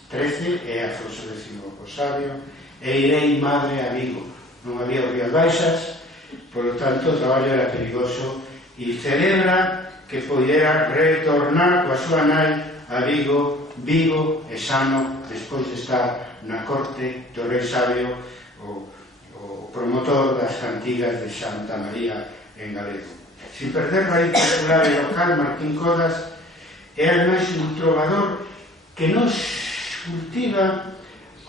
XIII, é Afonso X o sabio, e irei madre a Vigo. Non había Rías Baixas, por lo tanto o traballo era perigoso, e celebra que poidera retornar coa súa nai a Vigo, vivo e sano, despois de estar na corte do rei sabio, o promotor das cantigas de Santa María en galego. Sin perder raíz popular e local, Martín Codas é ademais un trovador que nos cultiva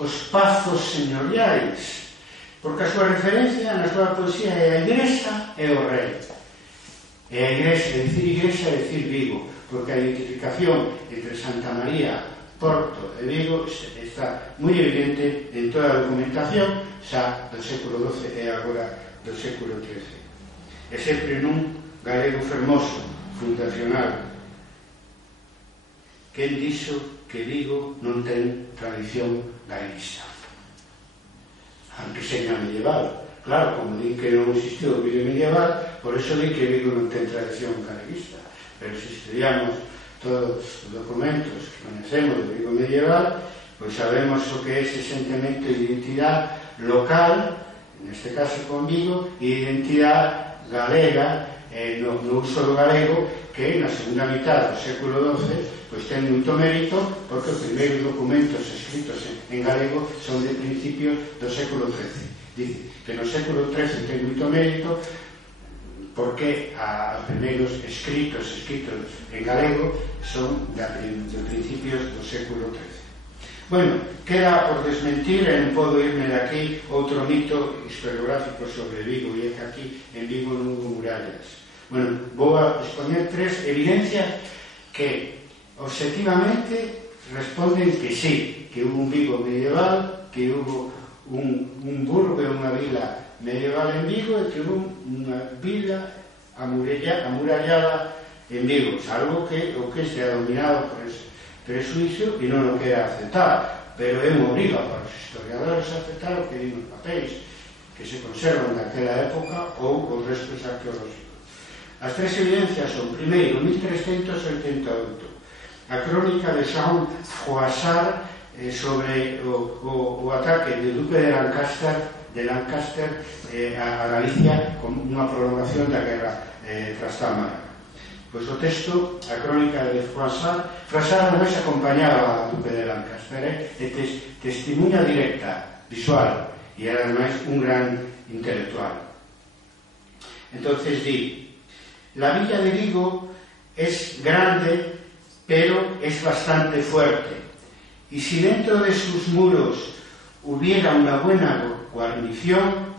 os pazos señoriais, porque a súa referencia na súa poesía é a igrexa e o rei. E a igrexa, é dicir igrexa, é dicir Vigo, porque a identificación entre Santa María, Porto e Vigo está moi evidente en toda a documentación xa do século XII e agora do século XIII. E sempre nun galego fermoso, fundacional. Quen dixo que Vigo non ten tradición galeguista? Aunque seña medieval. Claro, como din que non existiu o Vigo medieval, por eso din que Vigo non ten tradición galeguista. Pero se estudiamos todos os documentos que conhecemos do Vigo medieval, pois sabemos o que é ese sentimento de identidade local, neste caso con Vigo, e identidade galega, no uso do galego, que na segunda mitad do século XII pois ten moito mérito, porque os primeiros documentos escritos en galego son de principios do século XIII. Dice que no século XIII ten moito mérito porque os primeiros escritos en galego son de principios do século XIII. Bueno, queda por desmentir, e non podo irme de aquí, outro mito historiográfico sobre Vigo, e é que aquí en Vigo non hubo murallas. Bueno, vou a expoñer 3 evidencias que objetivamente responden que sí, que hubo un Vigo medieval, que hubo un burgo e unha vila medieval en Vigo, e que hubo unha vila amurallada en Vigo, salvo que o que estea dominado por ese presuicio e non o quera aceptar, pero é unha obriga para os historiadores aceptar o que din os papéis que se conservan daquela época ou os restos arqueológicos. As 3 evidencias son, primeiro, 1388, a crónica de Jean Froissart sobre o ataque do duque de Lancaster a Galicia con unha prolongación da guerra trastámara. Pois o texto, a crónica de Froissart ademais acompañaba ao duque de Lancaster, testimonha directa, visual, e era ademais un gran intelectual. Entonces di, la villa de Vigo es grande, pero es bastante fuerte, y si dentro de sus muros hubiera una buena guarnición,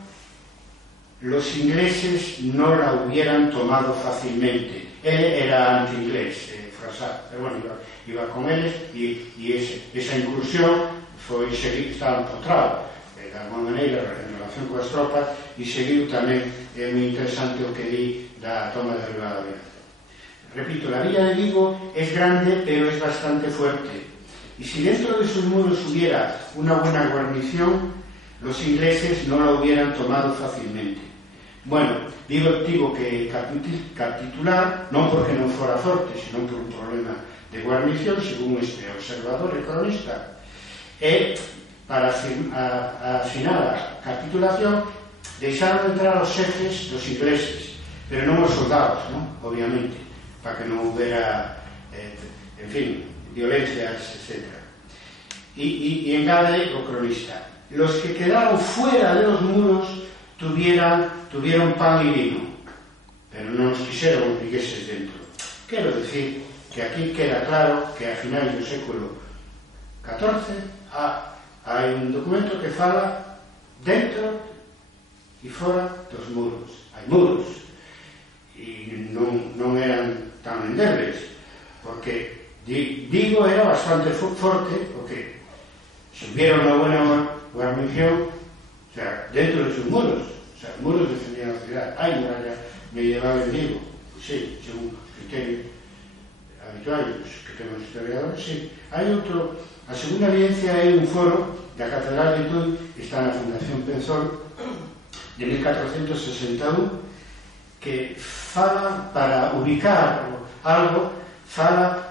los ingleses no la hubieran tomado fácilmente. Él era anti-inglés, Froissart, pero bueno, iba con eles, e esa incursión estaba empotrado de alguma maneira en relación coas tropas, e seguiu tamén, é moi interesante o que di da toma de Ribadavia. Repito, la villa de Vigo es grande, pero es bastante fuerte, y si dentro de sus muros hubiera una buena guarnición, los ingleses no la hubieran tomado fácilmente. Bueno, Vigo tivo que capitular, non porque non fora forte, senón por un problema de guarnición, según este observador e cronista. E, para asinar a capitulación, deixaron entrar os xefes dos ingleses, pero non os soldados, non? Obviamente, para que non houbera, en fin, violencias, etc. Y engade o cronista: los que quedaron fuera de los muros tuvieron pan y vino, pero non os quixeron os vigueses dentro. Quero decir que aquí queda claro que a finais do século XIV hai un documento que fala dentro e fora dos muros. Hai muros, e non eran tan endebles, porque Vigo era bastante forte, porque se hubiera unha buena guarnición, o sea, dentro de sus muros, o sea, muros defendían la ciudad. Hay muralla medieval en Vigo, sí, según criterios habituales que tenemos historiadores, sí. Hay outro, a segunda evidencia é un foro da Catedral de Tui, que está na Fundación Penzol, de 1461, que fala, para ubicar algo, fala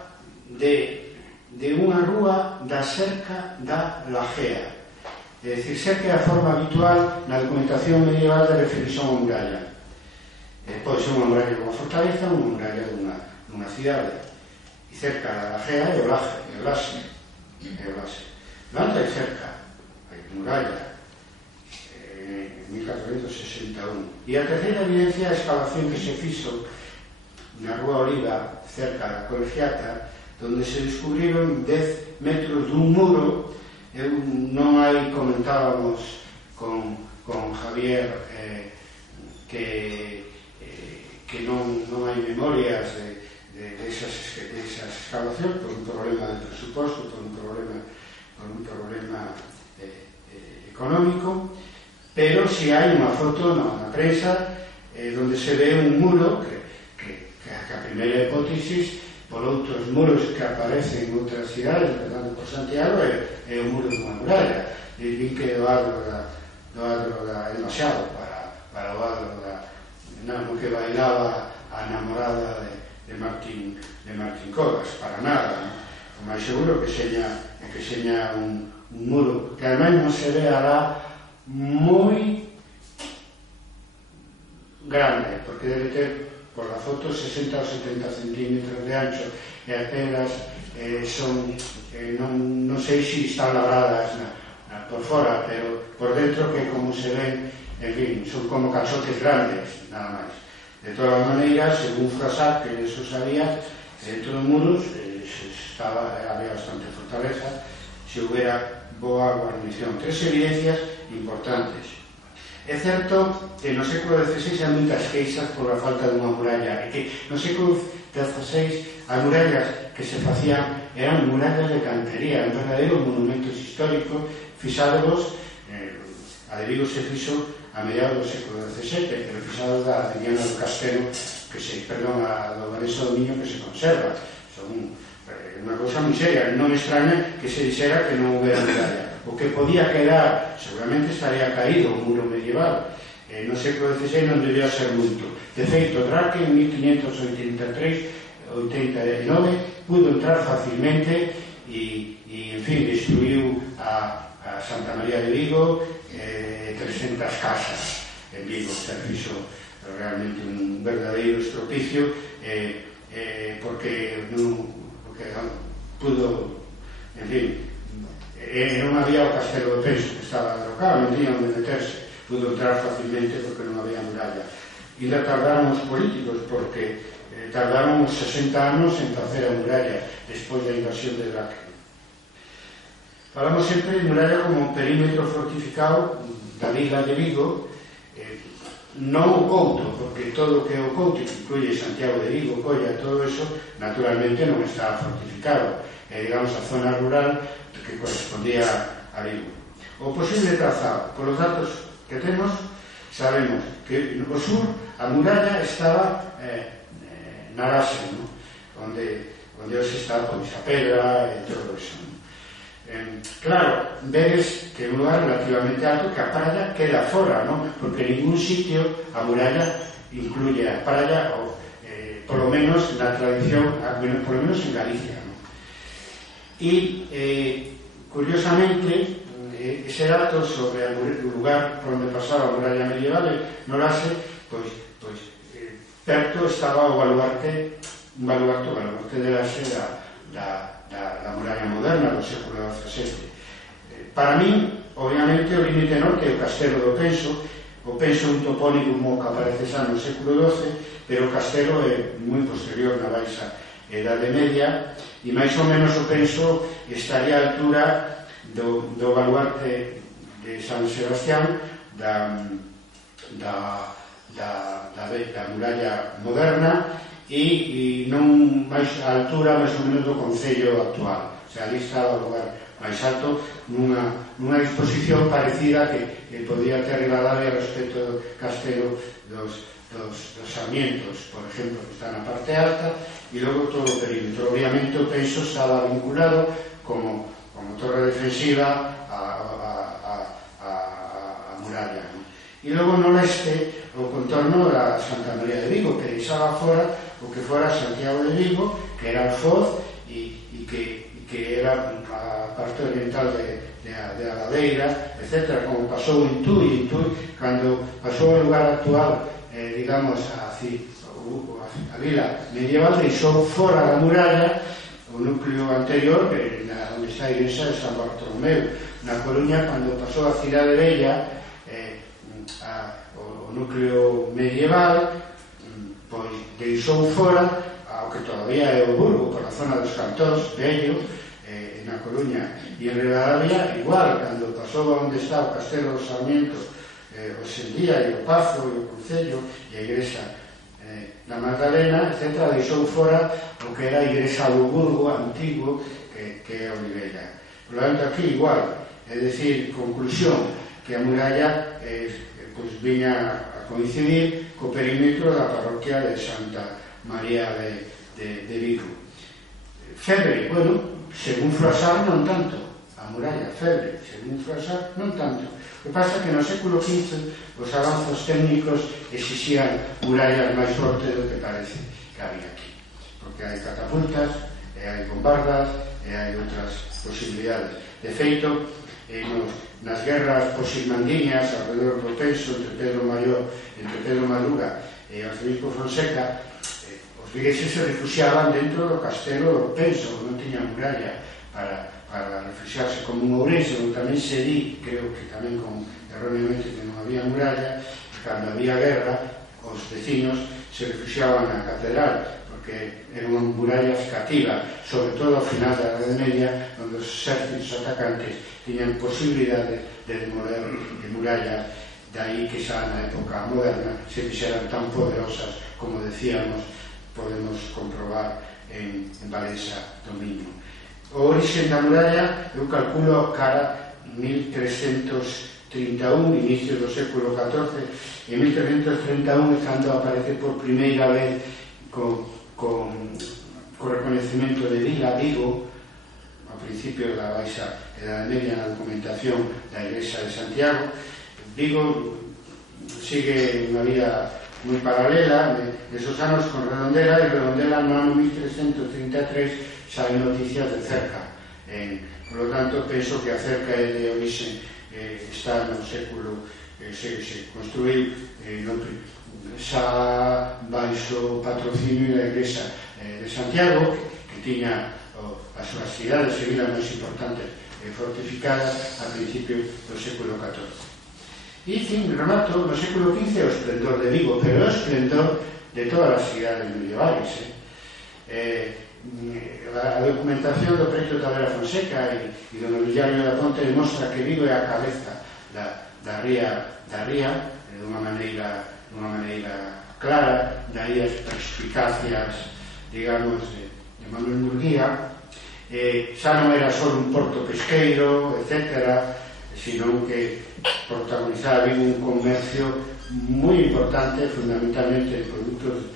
de unha rúa da cerca da Lajea. É dicir, cerca é a forma habitual na documentación medieval de referirse a unha muralla. Pode ser unha muralla dunha fortaleza ou unha muralla dunha cidade. E cerca da Lajea é o Laxe. Onde hai cerca? Hai muralla. En 1461. E a terceira evidencia é a excavación que se fixo na Rúa Oliva, cerca da Colegiata, donde se descubriron 10 metros dun muro. Non hai, comentábamos con Javier, que non hai memorias de esas excavacións por un problema de presuposto, por un problema económico, pero si hai unha foto na prensa donde se ve un muro que a primeira hipótesis, por outros muros que aparecen en outras cidades, empezando por Santiago, é o muro dunha muralla. Din que o adro é demasiado para o adro no que bailaba a namorada de Martín Cogas, para nada. O máis seguro que seña un muro que además non se ve alá moi grande, porque debe ter por la foto 60 ou 70 centímetros de ancho e as pedras son, non sei se están labradas por fora, pero por dentro, que como se ven, en fin, son como cachotes grandes, nada máis. De todas maneiras, según Froissart, que eso sabía, dentro dos muros había bastante fortaleza, se houbera boa guarnición. Tres evidencias importantes. É certo que no século XVI hai moitas queixas por a falta dunha muralla, e que no século XVI as murallas que se facían eran murallas de cantería, un verdadeiro monumentos históricos fixados, a de Vigo se fixo a mediados do século XVII, pero fixados da Diana do Castelo, a do Vanessa do Miño, que se conserva. Son unha cousa moi seria. Non extraña que se dixera que non houbera muralla. O que podía quedar, seguramente estaría caído o muro medieval. No século XVI non debía ser moito. De feito, Drake en 1583-89 pudo entrar facilmente e, en fin, destruiu a Santa María de Vigo, 300 casas en Vigo. Se fixo realmente un verdadeiro estropicio, porque pudo, en fin, non había o Castelo de Penso, que estaba derrocado, non tiña onde meterse, pudo entrar facilmente porque non había muralla. Ainda tardaron os políticos, porque tardaron 60 anos en facer a muralla despois da invasión de Drake. Falamos sempre de muralla como un perímetro fortificado da vila de Vigo, non o Couto, porque todo o que é o Couto, que incluye Santiago de Vigo, Colla, todo eso, naturalmente non está fortificado. Digamos, a zona rural que correspondía a Vigo. O posible trazado, por os datos que temos, sabemos que no sur a muralla estaba na base, onde hoxe está a pedra e todo eso. Claro, vedes que é un lugar relativamente alto, que a praia queda fora, porque en ningún sitio a muralla incluye a praia, por lo menos na tradición, por lo menos en Galicia. E, curiosamente, ese dato sobre o lugar por onde pasaba a muralla medieval no Lase, pois perto estaba o baluarte de Lase da muralla moderna do século XVII. Para min, obviamente, o límite norte é o Castelo do Penso. O Penso é un topónimo que aparece xa no século XII, pero o Castelo é moi posterior na Baixa Edade Media, e máis ou menos o Penso estaría á altura do baluarte de San Sebastián, da muralla moderna, e non máis a altura máis ou menos do concello actual. O sea, ali estaba o lugar máis alto, nunha disposición parecida que podía ter Rivadavia respecto do Castelo dos Sarmientos, por exemplo, que está na parte alta, e logo todo o perímetro. Obviamente o Penso estaba vinculado como torre defensiva a muralla. E logo no leste o contorno da Santa María de Vigo, que deixaba fora o que fora Santiago de Vigo, que era Alfoz, e que era a parte oriental de Aladeira, etc. Como pasou en Tui, cando pasou ao lugar actual, digamos, a vila medieval, deixou fora da muralla o núcleo anterior, onde está a igrexa de San Bartolomeu. Na Coruña, cando pasou a Cidade Bella, o núcleo medieval, pois deixou fora ao que todavía é o Burgo, por a zona dos Cantós, Bello, na Coruña. E en Rivadavia, igual, cando pasou a onde está o Castelo dos Sarmientos, o Sendía e o Pazo e o Concello e a igrexa da Magdalena, etc., deixou fora o que era a igrexa do Burgo antigo, que é Olivella. Por lo tanto, aquí igual, é dicir, conclusión, que a muralla viña a coincidir co perímetro da parroquia de Santa María de Vigo. Febre, bueno, según Froissart non tanto, a muralla, Febre, según Froissart non tanto. O que pasa é que no século XV os avanzos técnicos exixían murallas máis fortes do que parece que había aquí, porque hai catapultas, hai bombardas e hai outras posibilidades. De feito, nas guerras posilmandiñas alrededor do Penso, entre Pedro Madruga e Arcebispo Fonseca, os vigueses se refuxiaban dentro do castelo do Penso, non tiña muralla para refuxiarse como un Ourense, onde tamén se di, creo que tamén erróneamente que non había muralla, e cando había guerra, os vecinos se refuxiaban na catedral, porque era unha muralla cativa, sobre todo ao final da Edade Media, onde os exércitos atacantes tiñan posibilidade de demoler murallas, dai que xa na época moderna se fixeran tan poderosas como decíamos, podemos comprobar en Valença do Miño. O orixe da muralla eu calculo cara 1331, inicio do século XIV. En 1331 é cando aparece por primeira vez co reconhecimento de Vila, Vigo, ao principio da Baixa Edade Media, na documentación da Igrexa de Santiago. Vigo sigue unha vida moi paralela nesos anos con Redondela, e Redondela no ano 1333 xa hai noticias de cerca. Por lo tanto, penso que a cerca é de orixe, está no século, se construiu xa baixo patrocinio da Igrexa de Santiago, que tiña as súas cidades e vilas máis importantes fortificadas a principio do século XIV. E, fin, remato, no século XV o esplendor de Vigo, pero o esplendor de todas as cidades medievales. A documentación do Preto Tavera Fonseca e do Nobiliario da Ponte demostra que Vigo é a cabeza da ría dunha maneira clara, daí as perspicacias, digamos, de Manuel Murguía. Xa non era só un porto pesqueiro, etc., sino que protagonizaba Vigo un comercio moi importante, fundamentalmente de produtos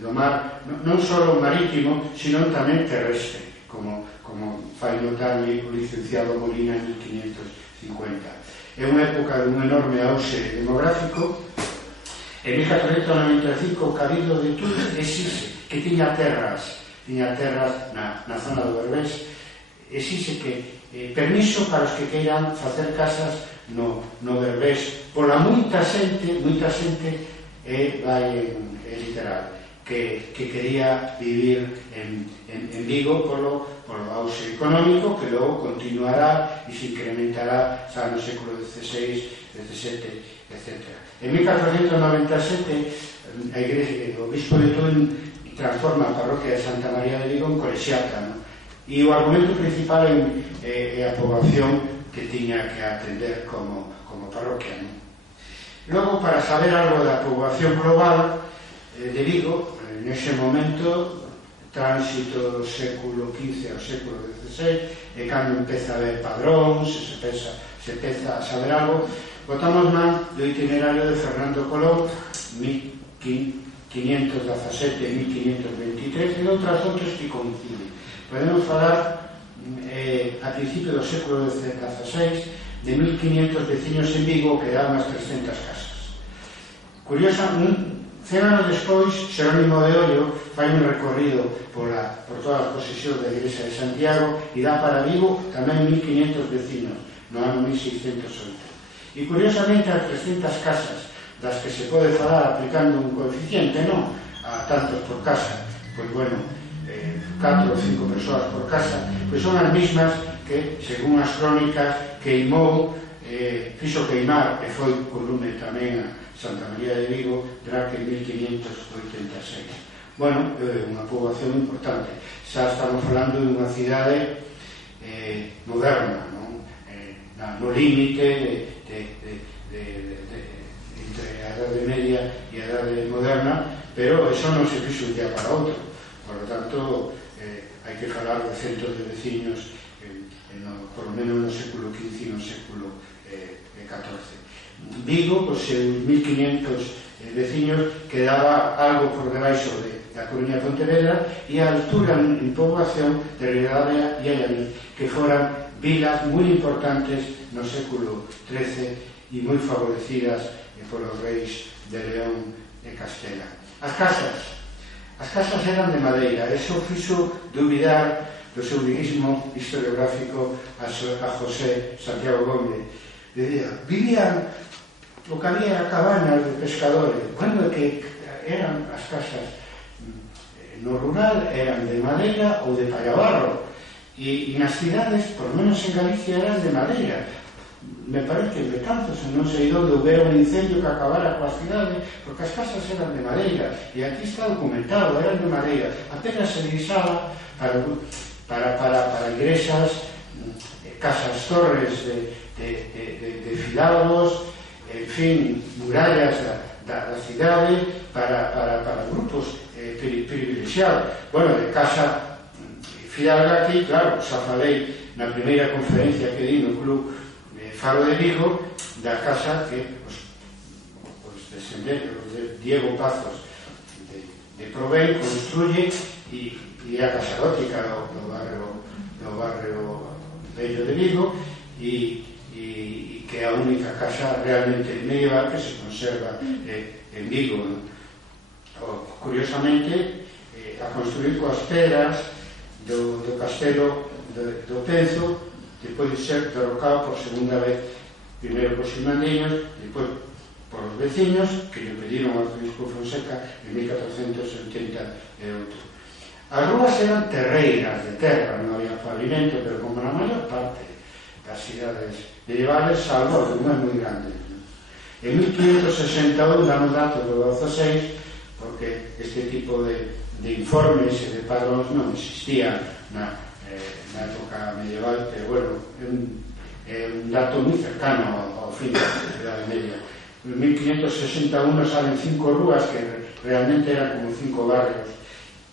do mar, non só marítimo, sino tamén terrestre, como fai notar o licenciado Molina en 1550. É unha época dun enorme auxe demográfico. En 1495 o Cabildo de Tui exixe que tiña terras na zona do Berbés, exixe que permiso para os que queiran facer casas no Berbés, pola moita xente vai literal, que quería vivir en Vigo polo auxe económico, que logo continuará e se incrementará xa no século XVI, XVII, etc. En 1497 a Igrexa, o Bispo de Tui transforma a parroquia de Santa María de Vigo en colexiata, non? E o argumento principal é a poboación que tiña que atender como parroquia, non? Logo, para saber algo da poboación global de Vigo, nese momento, tránsito do século XV ao século XVI, e cando empeza a haber padróns, se empeza a saber algo, botamos man do itinerario de Fernando Colón, 1517-1523, e de outras fontes que coinciden. Podemos falar a principio do século XVI de 1500 veciños en Vigo, que dan unas 300 casas. Curiosa, 100 anos despois, Xerónimo de Ollo fai un recorrido por todas as posesións da Igrexa de Santiago e dá para Vigo tamén 1500 vecinos no ano 1608. E curiosamente as 300 casas das que se pode falar aplicando un coeficiente, non a tantos por casa, pois bueno, 4 ou 5 persoas por casa, pois son as mismas que, según as crónicas, queimou, fixo queimar, e foi con lume tamén a Santa María de Vigo, Draque en 1586. Bueno, unha poboación importante. Xa estamos falando de unha cidade moderna, non? No límite entre a Edade Media e a Edade Moderna, pero eso non se fixo un día para outro. Por lo tanto, hai que falar de centros de veciños, por lo menos no século XV e no século XIV. Vigo, os seus 1500 veciños, quedaba algo por debaixo da Coruña de Pontevedra, e a altura en poboación de Ribadavia e Allariz, que foran vilas moi importantes no século XIII e moi favorecidas polos reis de León e Castela. As casas eran de madeira, eso fixo dubidar do seu lirismo historiográfico a José Santiago Gómez. Vivían o que había cabanas de pescadores, cando que eran as casas no rural eran de madeira ou de pallabarro, e nas cidades, por lo menos en Galicia, eran de madeira. Me parece que en Betanzos, non sei onde, houbera un incendio que acabara coa cidade, porque as casas eran de madeira, e aquí está documentado, eran de madeira. Apenas se guisaba para igrexas, casas torres de filados, en fin, murallas da cidade, para grupos privilexiados. Bueno, de casa fidalga aquí, claro, xa falei na primeira conferencia que di no Club Faro de Vigo, da casa que os descendentes de Diego Pazos de Provén construye, e a casa gótica do barrio Bello de Vigo, e que é a única casa realmente medieval que se conserva en Vigo, ¿no? Curiosamente, a construir coas pedras do castelo do Penzo, depois de ser derrocado por segunda vez, primeiro por xirmandiños, depois por os veciños, que lle pediron ao arzobispo Fonseca en 1488. As rúas eran terreiras de terra, non había pavimento, pero como na maior parte das cidades medievales, salvo algunhas moi grandes. En 1561 dan o dato do 16, porque este tipo de informes e de padróns non existían na época medieval, pero bueno, é un dato moi cercano ao fin da Idade Media. En 1561 salen 5 rúas que realmente eran como 5 barrios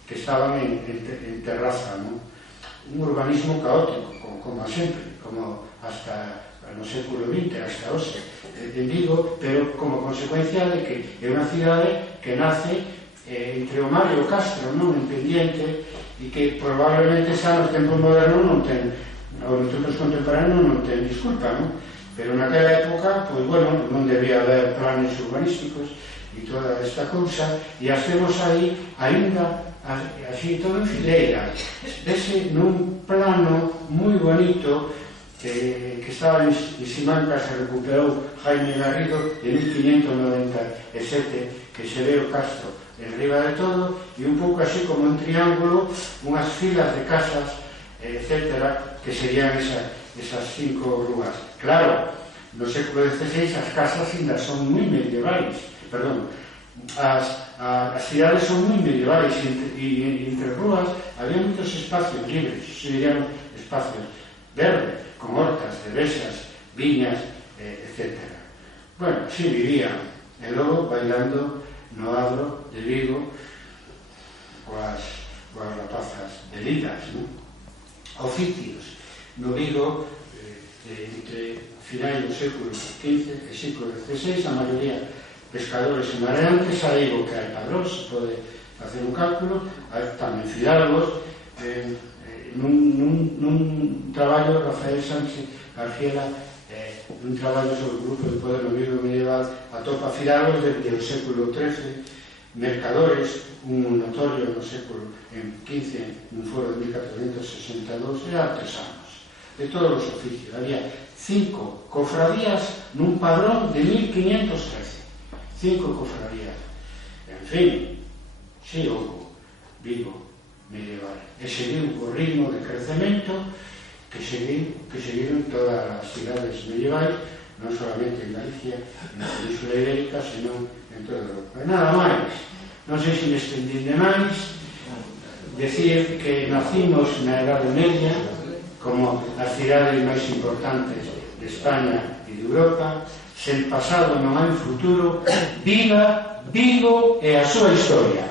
que estaban en terraza, ¿no? Un urbanismo caótico, como sempre, como hasta no século XX, hasta hoxe, en Vigo, pero como consecuencia de que é unha cidade que nace entre o mar e o Castro, non? En pendiente, e que probablemente xa nos tempos modernos non ten, ou nos tempos contemporáneos non ten disculpa, non? Pero naquela época, pois bueno, non debía haber planes urbanísticos e toda esta cousa, e as temos aí aínda así todo en fileira, dese nun plano moi bonito que estaba en Simancas, se recuperou Jaime Garrido en 1597, que se ve o Castro en riba de todo, e un pouco así como un triángulo, unhas filas de casas, etcétera, que serían esas 5 rúas. Claro, no século XVI as casas ainda son moi medievais, perdón, as cidades son moi medievais, e entre rúas había moitos espacios libres, serían espacios verdes, con hortas, cervexas, viñas, etc. Bueno, así vivían, e logo bailando no adro de Vigo coas rapazas velidas, non? Oficios no Vigo entre finais do século XV e século XVI, a maioría pescadores e mareantes. A digo que hai padrón, se pode facer un cálculo, hai tamén fidalgos. Nun traballo, Rafael Sánchez García, un traballo sobre o grupo de poder no Vigo medieval, atopa fidalgos desde o século XIII, mercadores, un notorio no século XV, un foro de 1462, e artesanos de todos os oficios. Había 5 cofradías nun padrón de 1513, 5 cofradías. En fin, si houve Vigo medieval, e seguiu o ritmo de crecemento que seguiron todas as cidades medievais, non solamente en Galicia, na Península Ibérica, senón en toda Europa. E nada máis, non sei se me estendín demais, decir que nacimos na Edade Media como as cidades máis importantes de España e de Europa. Sen pasado non hai futuro. Viva Vigo e a súa historia.